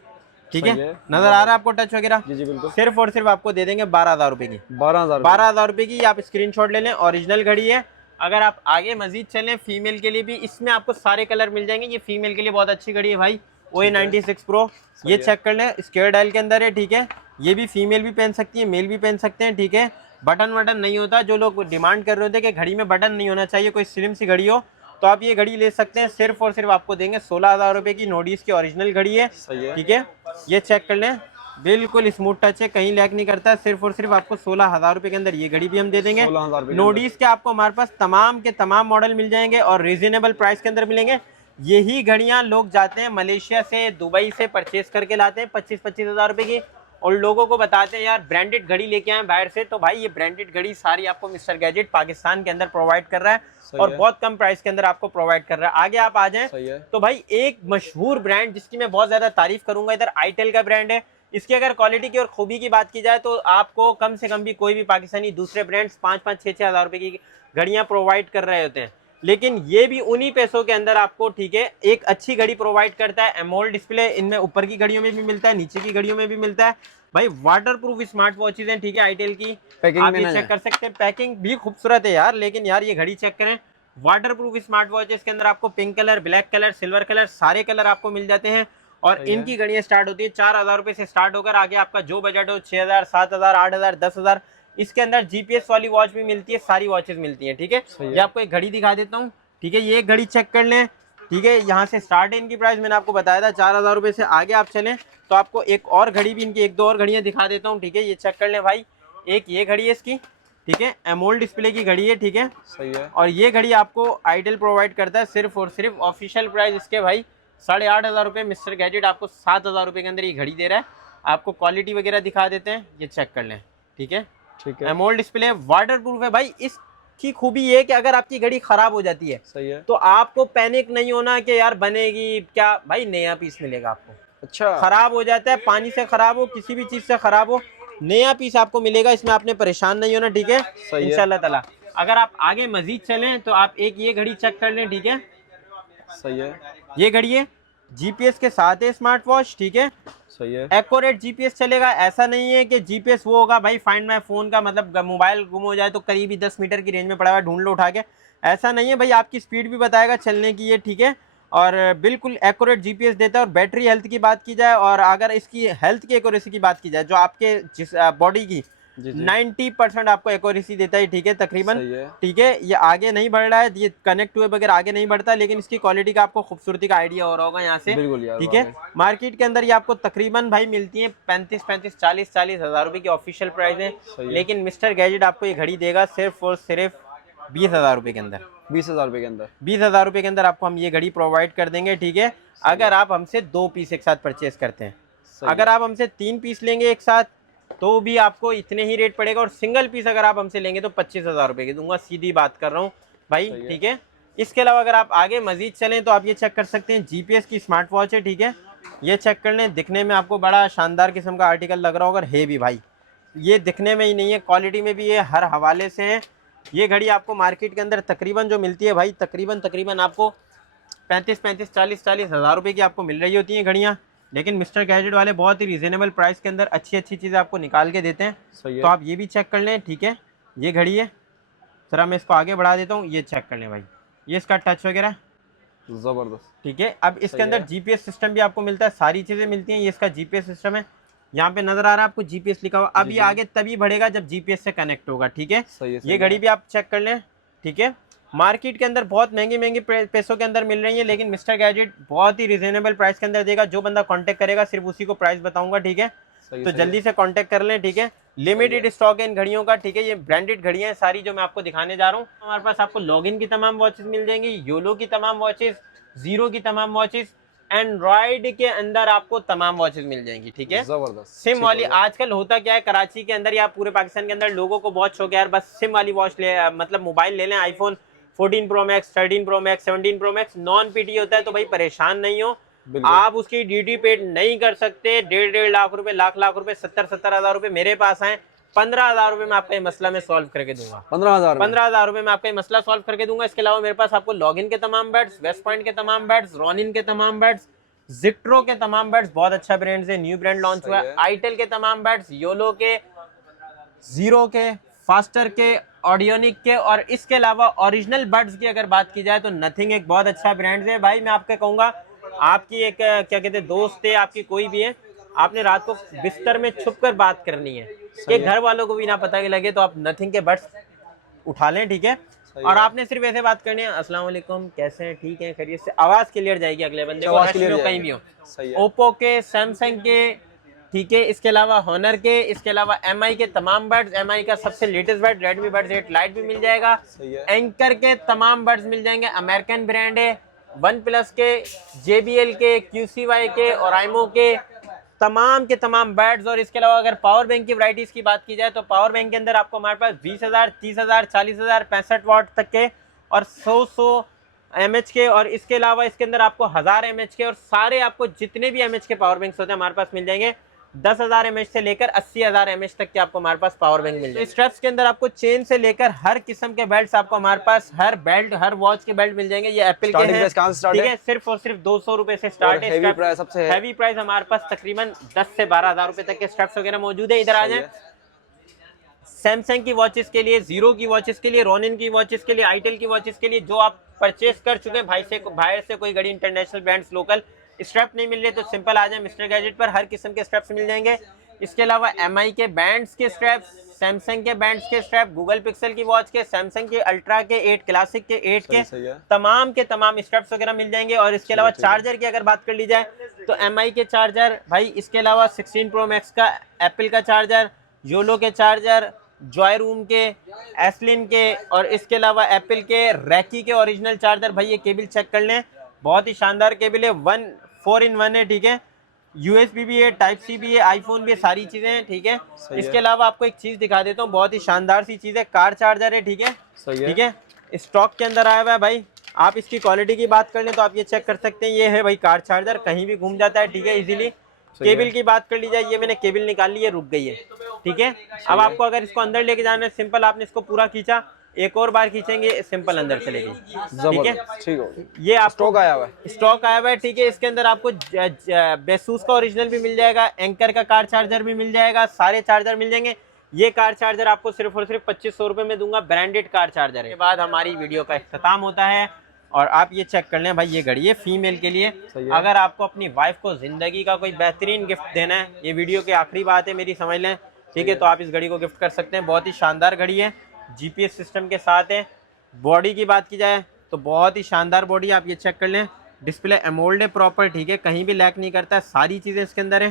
ठीक है। नजर आ रहा है आपको टच वगैरह? जी बिल्कुल। सिर्फ और सिर्फ आपको दे देंगे 12,000 रुपए की। 12,000 रुपए की आप स्क्रीनशॉट ले लें, ओरिजिनल घड़ी है। अगर आप आगे मजीद चलें, फीमेल के लिए भी इसमें आपको सारे कलर मिल जाएंगे। ये फीमेल के लिए बहुत अच्छी घड़ी है भाई, OA96 प्रो। ये चेक कर लें, स्क्वायर डायल के अंदर है, ठीक है। ये भी फीमेल भी पहन सकती है, मेल भी पहन सकते हैं, ठीक है। बटन वटन नहीं होता, जो लोग डिमांड कर रहे होते कि घड़ी में बटन नहीं होना चाहिए, कोई स्लिम सी घड़ी हो, तो आप ये घड़ी ले सकते हैं। सिर्फ और सिर्फ आपको देंगे 16,000 रुपए की। नोडीज की ओरिजिनल घड़ी है, ठीक है। ये चेक कर लें, बिल्कुल स्मूथ टच है, कहीं लैक नहीं करता है। सिर्फ और सिर्फ आपको 16,000 रुपए के अंदर ये घड़ी भी हम दे देंगे। नोडीज के आपको हमारे पास तमाम के तमाम मॉडल मिल जाएंगे और रीजनेबल प्राइस के अंदर मिलेंगे। यही घड़ियां लोग जाते हैं मलेशिया से, दुबई से परचेज करके लाते हैं 25-25 हज़ार रुपए की, और लोगों को बताते हैं यार ब्रांडेड घड़ी लेके आए बाहर से। तो भाई ये ब्रांडेड घड़ी सारी आपको मिस्टर गैजेट पाकिस्तान के अंदर प्रोवाइड कर रहा है और बहुत कम प्राइस के अंदर आपको प्रोवाइड कर रहा है। आगे आप आ जाएं तो भाई एक मशहूर ब्रांड जिसकी मैं बहुत ज्यादा तारीफ करूंगा, इधर आईटेल का ब्रांड है। इसकी अगर क्वालिटी की और खूबी की बात की जाए तो आपको कम से कम भी कोई भी पाकिस्तानी दूसरे ब्रांड्स 5-5, 6-6 हज़ार रुपए की घड़ियां प्रोवाइड कर रहे होते हैं, लेकिन ये भी उन्हीं पैसों के अंदर आपको, ठीक है, एक अच्छी घड़ी प्रोवाइड करता है। एमोल्ड डिस्प्ले इनमें ऊपर की घड़ियों में भी मिलता है, नीचे की घड़ियों में भी मिलता है भाई। वाटरप्रूफ स्मार्ट वॉचेज हैं, ठीक है, आईटेल की। आप ये चेक कर सकते हैं, पैकिंग भी खूबसूरत है यार, लेकिन यार ये घड़ी चेक करें, वाटरप्रूफ स्मार्ट वॉचेस के अंदर आपको pink colour, black colour, silver colour सारे कलर आपको मिल जाते हैं। और इनकी घड़ियां स्टार्ट होती है 4,000 रुपए से स्टार्ट होकर आगे आपका जो बजट हो, 6,000, 7,000, 8,000, 10,000। इसके अंदर GPS वाली वॉच भी मिलती है, सारी वॉचेस मिलती है, ठीक है। ये आपको एक घड़ी दिखा देता हूँ, ठीक है। ये एक घड़ी चेक कर लें, ठीक है। यहाँ से स्टार्ट है इनकी प्राइस, मैंने आपको बताया था 4,000 रुपए से। आगे आप चलें तो आपको एक और घड़ी भी, इनकी एक दो और घड़ियाँ दिखा देता हूँ, ठीक है। ये चेक कर लें भाई, एक ये घड़ी है इसकी, ठीक है, एमोल्ड डिस्प्ले की घड़ी है, ठीक है, सही है। और ये घड़ी आपको आईटेल प्रोवाइड करता है। सिर्फ और सिर्फ ऑफिशियल प्राइस इसके भाई 8,500 रुपये। मिस्टर गैजेट आपको 7,000 रुपये के अंदर ये घड़ी दे रहा है। आपको क्वालिटी वगैरह दिखा देते हैं, ये चेक कर लें, ठीक है, ठीक है। एमोल्ड डिस्प्ले, वाटर प्रूफ है भाई। इसकी खूबी ये है कि अगर आपकी घड़ी खराब हो जाती है, सही है, तो आपको पैनिक नहीं होना कि यार बनेगी क्या, भाई नया पीस मिलेगा आपको। अच्छा, खराब हो जाता है, पानी से खराब हो, किसी भी चीज से खराब हो, नया पीस आपको मिलेगा, इसमें आपने परेशान नहीं होना, ठीक है, इंशाल्लाह ताला। अगर आप आगे मजीद चलें तो आप एक ये घड़ी चेक कर लें, ठीक है, सही है। ये घड़ी है, GPS के साथ है स्मार्ट वॉच, ठीक है, सही है। एक्यूरेट GPS चलेगा, ऐसा नहीं है कि GPS वो होगा भाई फाइंड माय फोन का, मतलब मोबाइल गुम हो जाए तो करीबी 10 मीटर की रेंज में पड़ा हुआ ढूंढ लो उठा के, ऐसा नहीं है भाई। आपकी स्पीड भी बताएगा चलने की ये, ठीक है, और बिल्कुल एक्यूरेट GPS देता है। और बैटरी हेल्थ की बात की जाए, और अगर इसकी हेल्थ की एक्यूरेसी की बात की जाए, जो आपके जिस बॉडी की 90% आपको एक्यूरेसी देता है, ठीक है, तकरीबन, ठीक है। ये आगे नहीं बढ़ रहा है, ये कनेक्ट हुए बगैर आगे नहीं बढ़ता, लेकिन इसकी क्वालिटी का आपको खूबसूरती का आइडिया हो रहा होगा यहाँ से, ठीक है। मार्केट के अंदर ये आपको तकरीबन भाई मिलती है 35-35, 40-40 हज़ार रुपए की ऑफिशियल प्राइस है, लेकिन मिस्टर गैजेट आपको ये घड़ी देगा सिर्फ और सिर्फ 20,000 रुपए के अंदर। 20,000 रुपए के अंदर। 20,000 रुपए के अंदर आपको हम ये घड़ी प्रोवाइड कर देंगे, ठीक है, अगर आप हमसे 2 पीस एक साथ परचेज करते हैं। अगर आप हमसे 3 पीस लेंगे एक साथ तो भी आपको इतने ही रेट पड़ेगा, और सिंगल पीस अगर आप हमसे लेंगे तो 25,000 रुपए की दूंगा, सीधी बात कर रहा हूँ भाई, ठीक है। इसके अलावा अगर आप आगे मजीद चलें तो आप ये चेक कर सकते हैं, जीपीएस की स्मार्ट वॉच है, ठीक है, ये चेक कर लें। दिखने में आपको बड़ा शानदार किस्म का आर्टिकल लग रहा होगा, है भी भाई, ये दिखने में ही नहीं है, क्वालिटी में भी ये हर हवाले से है। ये घड़ी आपको मार्केट के अंदर तकरीबन जो मिलती है भाई, तकरीबन आपको 35 40 हज़ार रुपये की आपको मिल रही होती हैं घड़ियाँ, लेकिन मिस्टर गैजेट वाले बहुत ही रीज़नेबल प्राइस के अंदर अच्छी चीज़ें आपको निकाल के देते हैं। तो आप ये भी चेक कर लें, ठीक है। ये घड़ी है, ज़रा मैं इसको आगे बढ़ा देता हूँ, ये चेक कर लें भाई, ये इसका टच वगैरह ज़बरदस्त, ठीक है। अब इसके अंदर जीपीएस सिस्टम भी आपको मिलता है, सारी चीज़ें मिलती हैं। ये इसका जीपीएस सिस्टम है, यहाँ पे नजर आ रहा है आपको जीपीएस लिखा हुआ। अब ये आगे तभी बढ़ेगा जब जीपीएस से कनेक्ट होगा, ठीक है। ये घड़ी भी आप चेक कर लें, ठीक है। मार्केट के अंदर बहुत महंगी पैसों के अंदर मिल रही है, लेकिन मिस्टर गैजेट बहुत ही रिजनेबल प्राइस के अंदर देगा। जो बंदा कांटेक्ट करेगा सिर्फ उसी को प्राइस बताऊंगा, ठीक है। तो जल्दी से कांटेक्ट कर लें, ठीक है। लिमिटेड स्टॉक है इन घड़ियों का, ठीक है। ये ब्रांडेड घड़ियां हैं सारी जो मैं आपको दिखाने जा रहा हूँ। हमारे पास आपको लॉगिन की तमाम वॉचेस मिल जाएंगी, योलो की तमाम वॉचेस, जीरो की तमाम वॉचेस, एंड्रॉइड के अंदर आपको तमाम वॉचेस मिल जाएंगी, ठीक है। जबरदस्त सिम वाली आजकल होता क्या है, कराची के अंदर या पूरे पाकिस्तान के अंदर लोगों को बहुत शौक है यार, बस सिम वाली वॉच ले, मतलब मोबाइल ले लें, iPhone 14 pro max, 13 pro max, 17 pro max, non PT होता है। तो भाई परेशान नहीं हो, आप उसकी ड्यूटी पेड नहीं कर सकते। 1.5 लाख रुपए, लाख रुपए, 70 हज़ार रुपए मेरे पास आए, 15,000 रुपए में आपका ये मसला मैं सॉल्व करके दूंगा। 15,000 रुपए में आपका ये मसला सॉल्व करके दूंगा। इसके अलावा मेरे पास आपको लॉगिन के तमाम बैट्स, वेस्ट पॉइंट के तमाम बैट्स, रॉनिन के तमाम बैट्स, जिक्ट्रो के तमाम बैट्स, बहुत अच्छा ब्रांड है, न्यू ब्रांड लॉन्च हुआ है, आईटेल के तमाम बैट्स, योलो के, जीरो के, फास्टर के, ऑडियोनिक के, और इसके अलावा ओरिजिनल बड्स की अगर बात की जाए तो नथिंग एक बहुत अच्छा ब्रांड है भाई। मैं आपको कहूंगा, आपकी एक क्या कहते हैं दोस्त है, आपकी कोई भी है, आपने रात को बिस्तर में छुपकर बात करनी है कि घर वालों को भी ना पता लगे, तो आप नथिंग के बड्स उठा लें, ठीक है। और आपने सिर्फ ऐसे बात करनी है, अस्सलाम वालेकुम, कैसे हैं, ठीक है, खैरियत से, आवाज क्लियर जाएगी अगले बंदे को, कहीं भी हो। ओप्पो के, सैमसंग के, ठीक है। इसके अलावा हॉनर के, इसके अलावा एमआई के तमाम बड्स, एमआई का सबसे लेटेस्ट बड रेडमी बड्स 8 लाइट भी मिल जाएगा, एंकर के तमाम बड्स मिल जाएंगे, अमेरिकन ब्रांड है, वन प्लस के, JBL के, QCY के और आईमो के तमाम बैट्स। और इसके अलावा अगर पावर बैंक की वैरायटीज की बात की जाए तो पावर बैंक के अंदर आपको हमारे पास 20,000, 30,000, 40,000, 65 वाट तक के और 100 mAh के, और इसके अलावा इसके अंदर आपको 1000 mAh के, और सारे आपको जितने भी mAh के पावर बैंक्स होते हैं हमारे पास मिल जाएंगे। 10,000 mAh से लेकर 80,000 mAh तक के आपको हमारे पास पावर बैंक मिल जाएंगे। स्ट्रैप्स के अंदर आपको चेन से लेकर हर किस्म के बेल्ट आपको हमारे पास, हर बेल्ट, हर वॉच के बेल्ट मिल जाएंगे। ये एप्पल के हैं, ठीक है, सिर्फ और सिर्फ 200 रुपए से स्टार्ट है। हैवी प्राइस हमारे पास तकरीबन 10 से 12,000 रुपए तक के स्ट्रैप्स वगैरह मौजूद है। इधर आ जाए, सैमसंग की वॉचेस के लिए, जीरो की वॉचेस के लिए, रोनिन की वॉचेस के लिए, आईटेल की वॉचेस के लिए, जो आप परचेस कर चुके हैं बाहर से कोई घड़ी, इंटरनेशनल ब्रांड्स, लोकल स्ट्रैप नहीं मिल रहे तो सिंपल आ जाए मिस्टर गैजेट पर, हर किस्म के स्ट्रैप्स मिल जाएंगे। इसके अलावा एमआई के बैंड्स के स्ट्रैप्स, सैमसंग के बैंड्स के स्ट्रैप, गूगल पिक्सल की वॉच के, सैमसंग के अल्ट्रा के, 8 क्लासिक के, 8 के तमाम स्ट्रैप्स वगैरह मिल जाएंगे। और इसके अलावा चार्जर की अगर बात कर ली जाए तो एमआई के चार्जर भाई, इसके अलावा 16 प्रो मैक्स का एप्पल का चार्जर, योलो के चार्जर, जॉय रूम के, एसलिन के, और इसके अलावा एप्पल के रैकी के ओरिजिनल चार्जर। भाई ये केबल चेक कर लें, बहुत ही शानदार केबल है, 4-in-1 है, ठीक है। USB भी है, टाइप C भी है, आईफोन भी है, सारी चीजें हैं, ठीक है। इसके अलावा आपको एक चीज दिखा देता हूँ, बहुत ही शानदार सी चीज है, कार चार्जर है, ठीक है, ठीक है। स्टॉक के अंदर आया हुआ है भाई। आप इसकी क्वालिटी की बात कर लें तो आप ये चेक कर सकते हैं, ये है भाई कार चार्जर, कहीं भी घूम जाता है, ठीक है, इजीली। केबल की बात कर ली जाए, ये मैंने केबल निकाल ली है, रुक गई है, ठीक है। अब आपको अगर इसको अंदर लेके जाना है, सिंपल आपने इसको पूरा खींचा, एक और बार खींचेंगे, सिंपल अंदर चलेगी, ठीक है, ठीक है। ये आप स्टॉक आया हुआ है, ठीक है। इसके अंदर आपको बेसूस का ओरिजिनल भी मिल जाएगा, एंकर का कार चार्जर भी मिल जाएगा, सारे चार्जर मिल जाएंगे। ये कार चार्जर आपको सिर्फ और सिर्फ 2500 रुपए में दूंगा, ब्रांडेड कार चार्जर है। के बाद हमारी वीडियो का इख्तिताम होता है, और आप ये चेक कर लें भाई, ये घड़ी है फीमेल के लिए। अगर आपको अपनी वाइफ को जिंदगी का कोई बेहतरीन गिफ्ट देना है, ये वीडियो की आखिरी बात है मेरी, समझ लें, ठीक है, तो आप इस घड़ी को गिफ्ट कर सकते हैं। बहुत ही शानदार घड़ी है, GPS सिस्टम के साथ है। बॉडी की बात की जाए तो बहुत ही शानदार बॉडी, आप ये चेक कर लें, डिस्प्ले एमोल्ड है प्रॉपर, ठीक है, कहीं भी लैक नहीं करता है, सारी चीज़ें इसके अंदर है,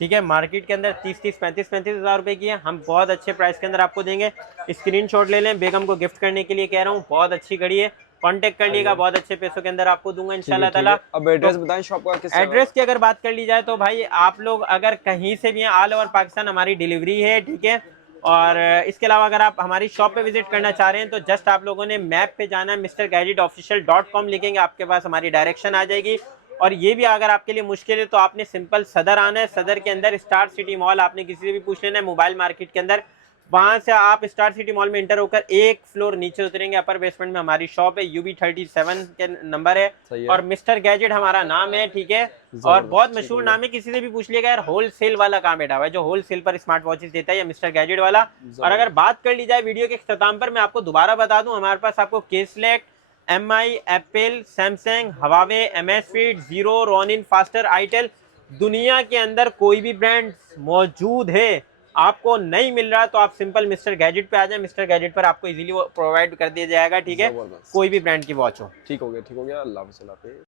ठीक है। मार्केट के अंदर 30-30, 35-35 हज़ार रुपये की है, हम बहुत अच्छे प्राइस के अंदर आपको देंगे। स्क्रीनशॉट ले लें, बेगम को गिफ्ट करने के लिए कह रहा हूँ, बहुत अच्छी घड़ी है, कांटेक्ट कर लीजिएगा, बहुत अच्छे पैसों के अंदर आपको दूंगा इंशाल्लाह ठीक है, ताला। अब एड्रेस बताएं शॉप का किस एड्रेस की अगर बात कर ली जाए तो भाई आप लोग अगर कहीं से भी हैं, ऑल ओवर पाकिस्तान हमारी डिलीवरी है, ठीक है। और इसके अलावा अगर आप हमारी शॉप पे विजिट करना चाह रहे हैं तो जस्ट आप लोगों ने मैप पे जाना है, mrgadgetofficial.com लिखेंगे, आपके पास हमारी डायरेक्शन आ जाएगी। और ये भी अगर आपके लिए मुश्किल है तो आपने सिंपल सदर आना है, सदर के अंदर स्टार सिटी मॉल, आपने किसी से भी पूछ लेना है, मोबाइल मार्केट के अंदर, वहां से आप स्टार सिटी मॉल में एंटर होकर एक फ्लोर नीचे उतरेंगे, अपर बेसमेंट में हमारी शॉप है, UB37 के नंबर है, सही है। और मिस्टर गैजेट हमारा नाम है, ठीक है। और बहुत मशहूर नाम है, किसी से भी पूछ लिएगा यार होलसेल वाला काम बैठा हुआ है, जो होलसेल पर स्मार्ट वॉचेस देता है या मिस्टर गैजेट वाला। और अगर बात कर ली जाए वीडियो के इख्तिताम पर, मैं आपको दोबारा बता दूं, हमारे पास आपको Kieslect, MI, Apple, Samsung, Huawei, Amazfit, Zero, Ronin, Faster, itel, दुनिया के अंदर कोई भी ब्रांड मौजूद है आपको नहीं मिल रहा तो आप सिंपल मिस्टर गैजेट पे आ जाए, मिस्टर गैजेट पर आपको इजीली वो प्रोवाइड कर दिया जाएगा, ठीक है, जबरदस्त। कोई भी ब्रांड की वॉच हो। ठीक हो गया, ठीक हो गया। अल्लाह हाफ़िज़।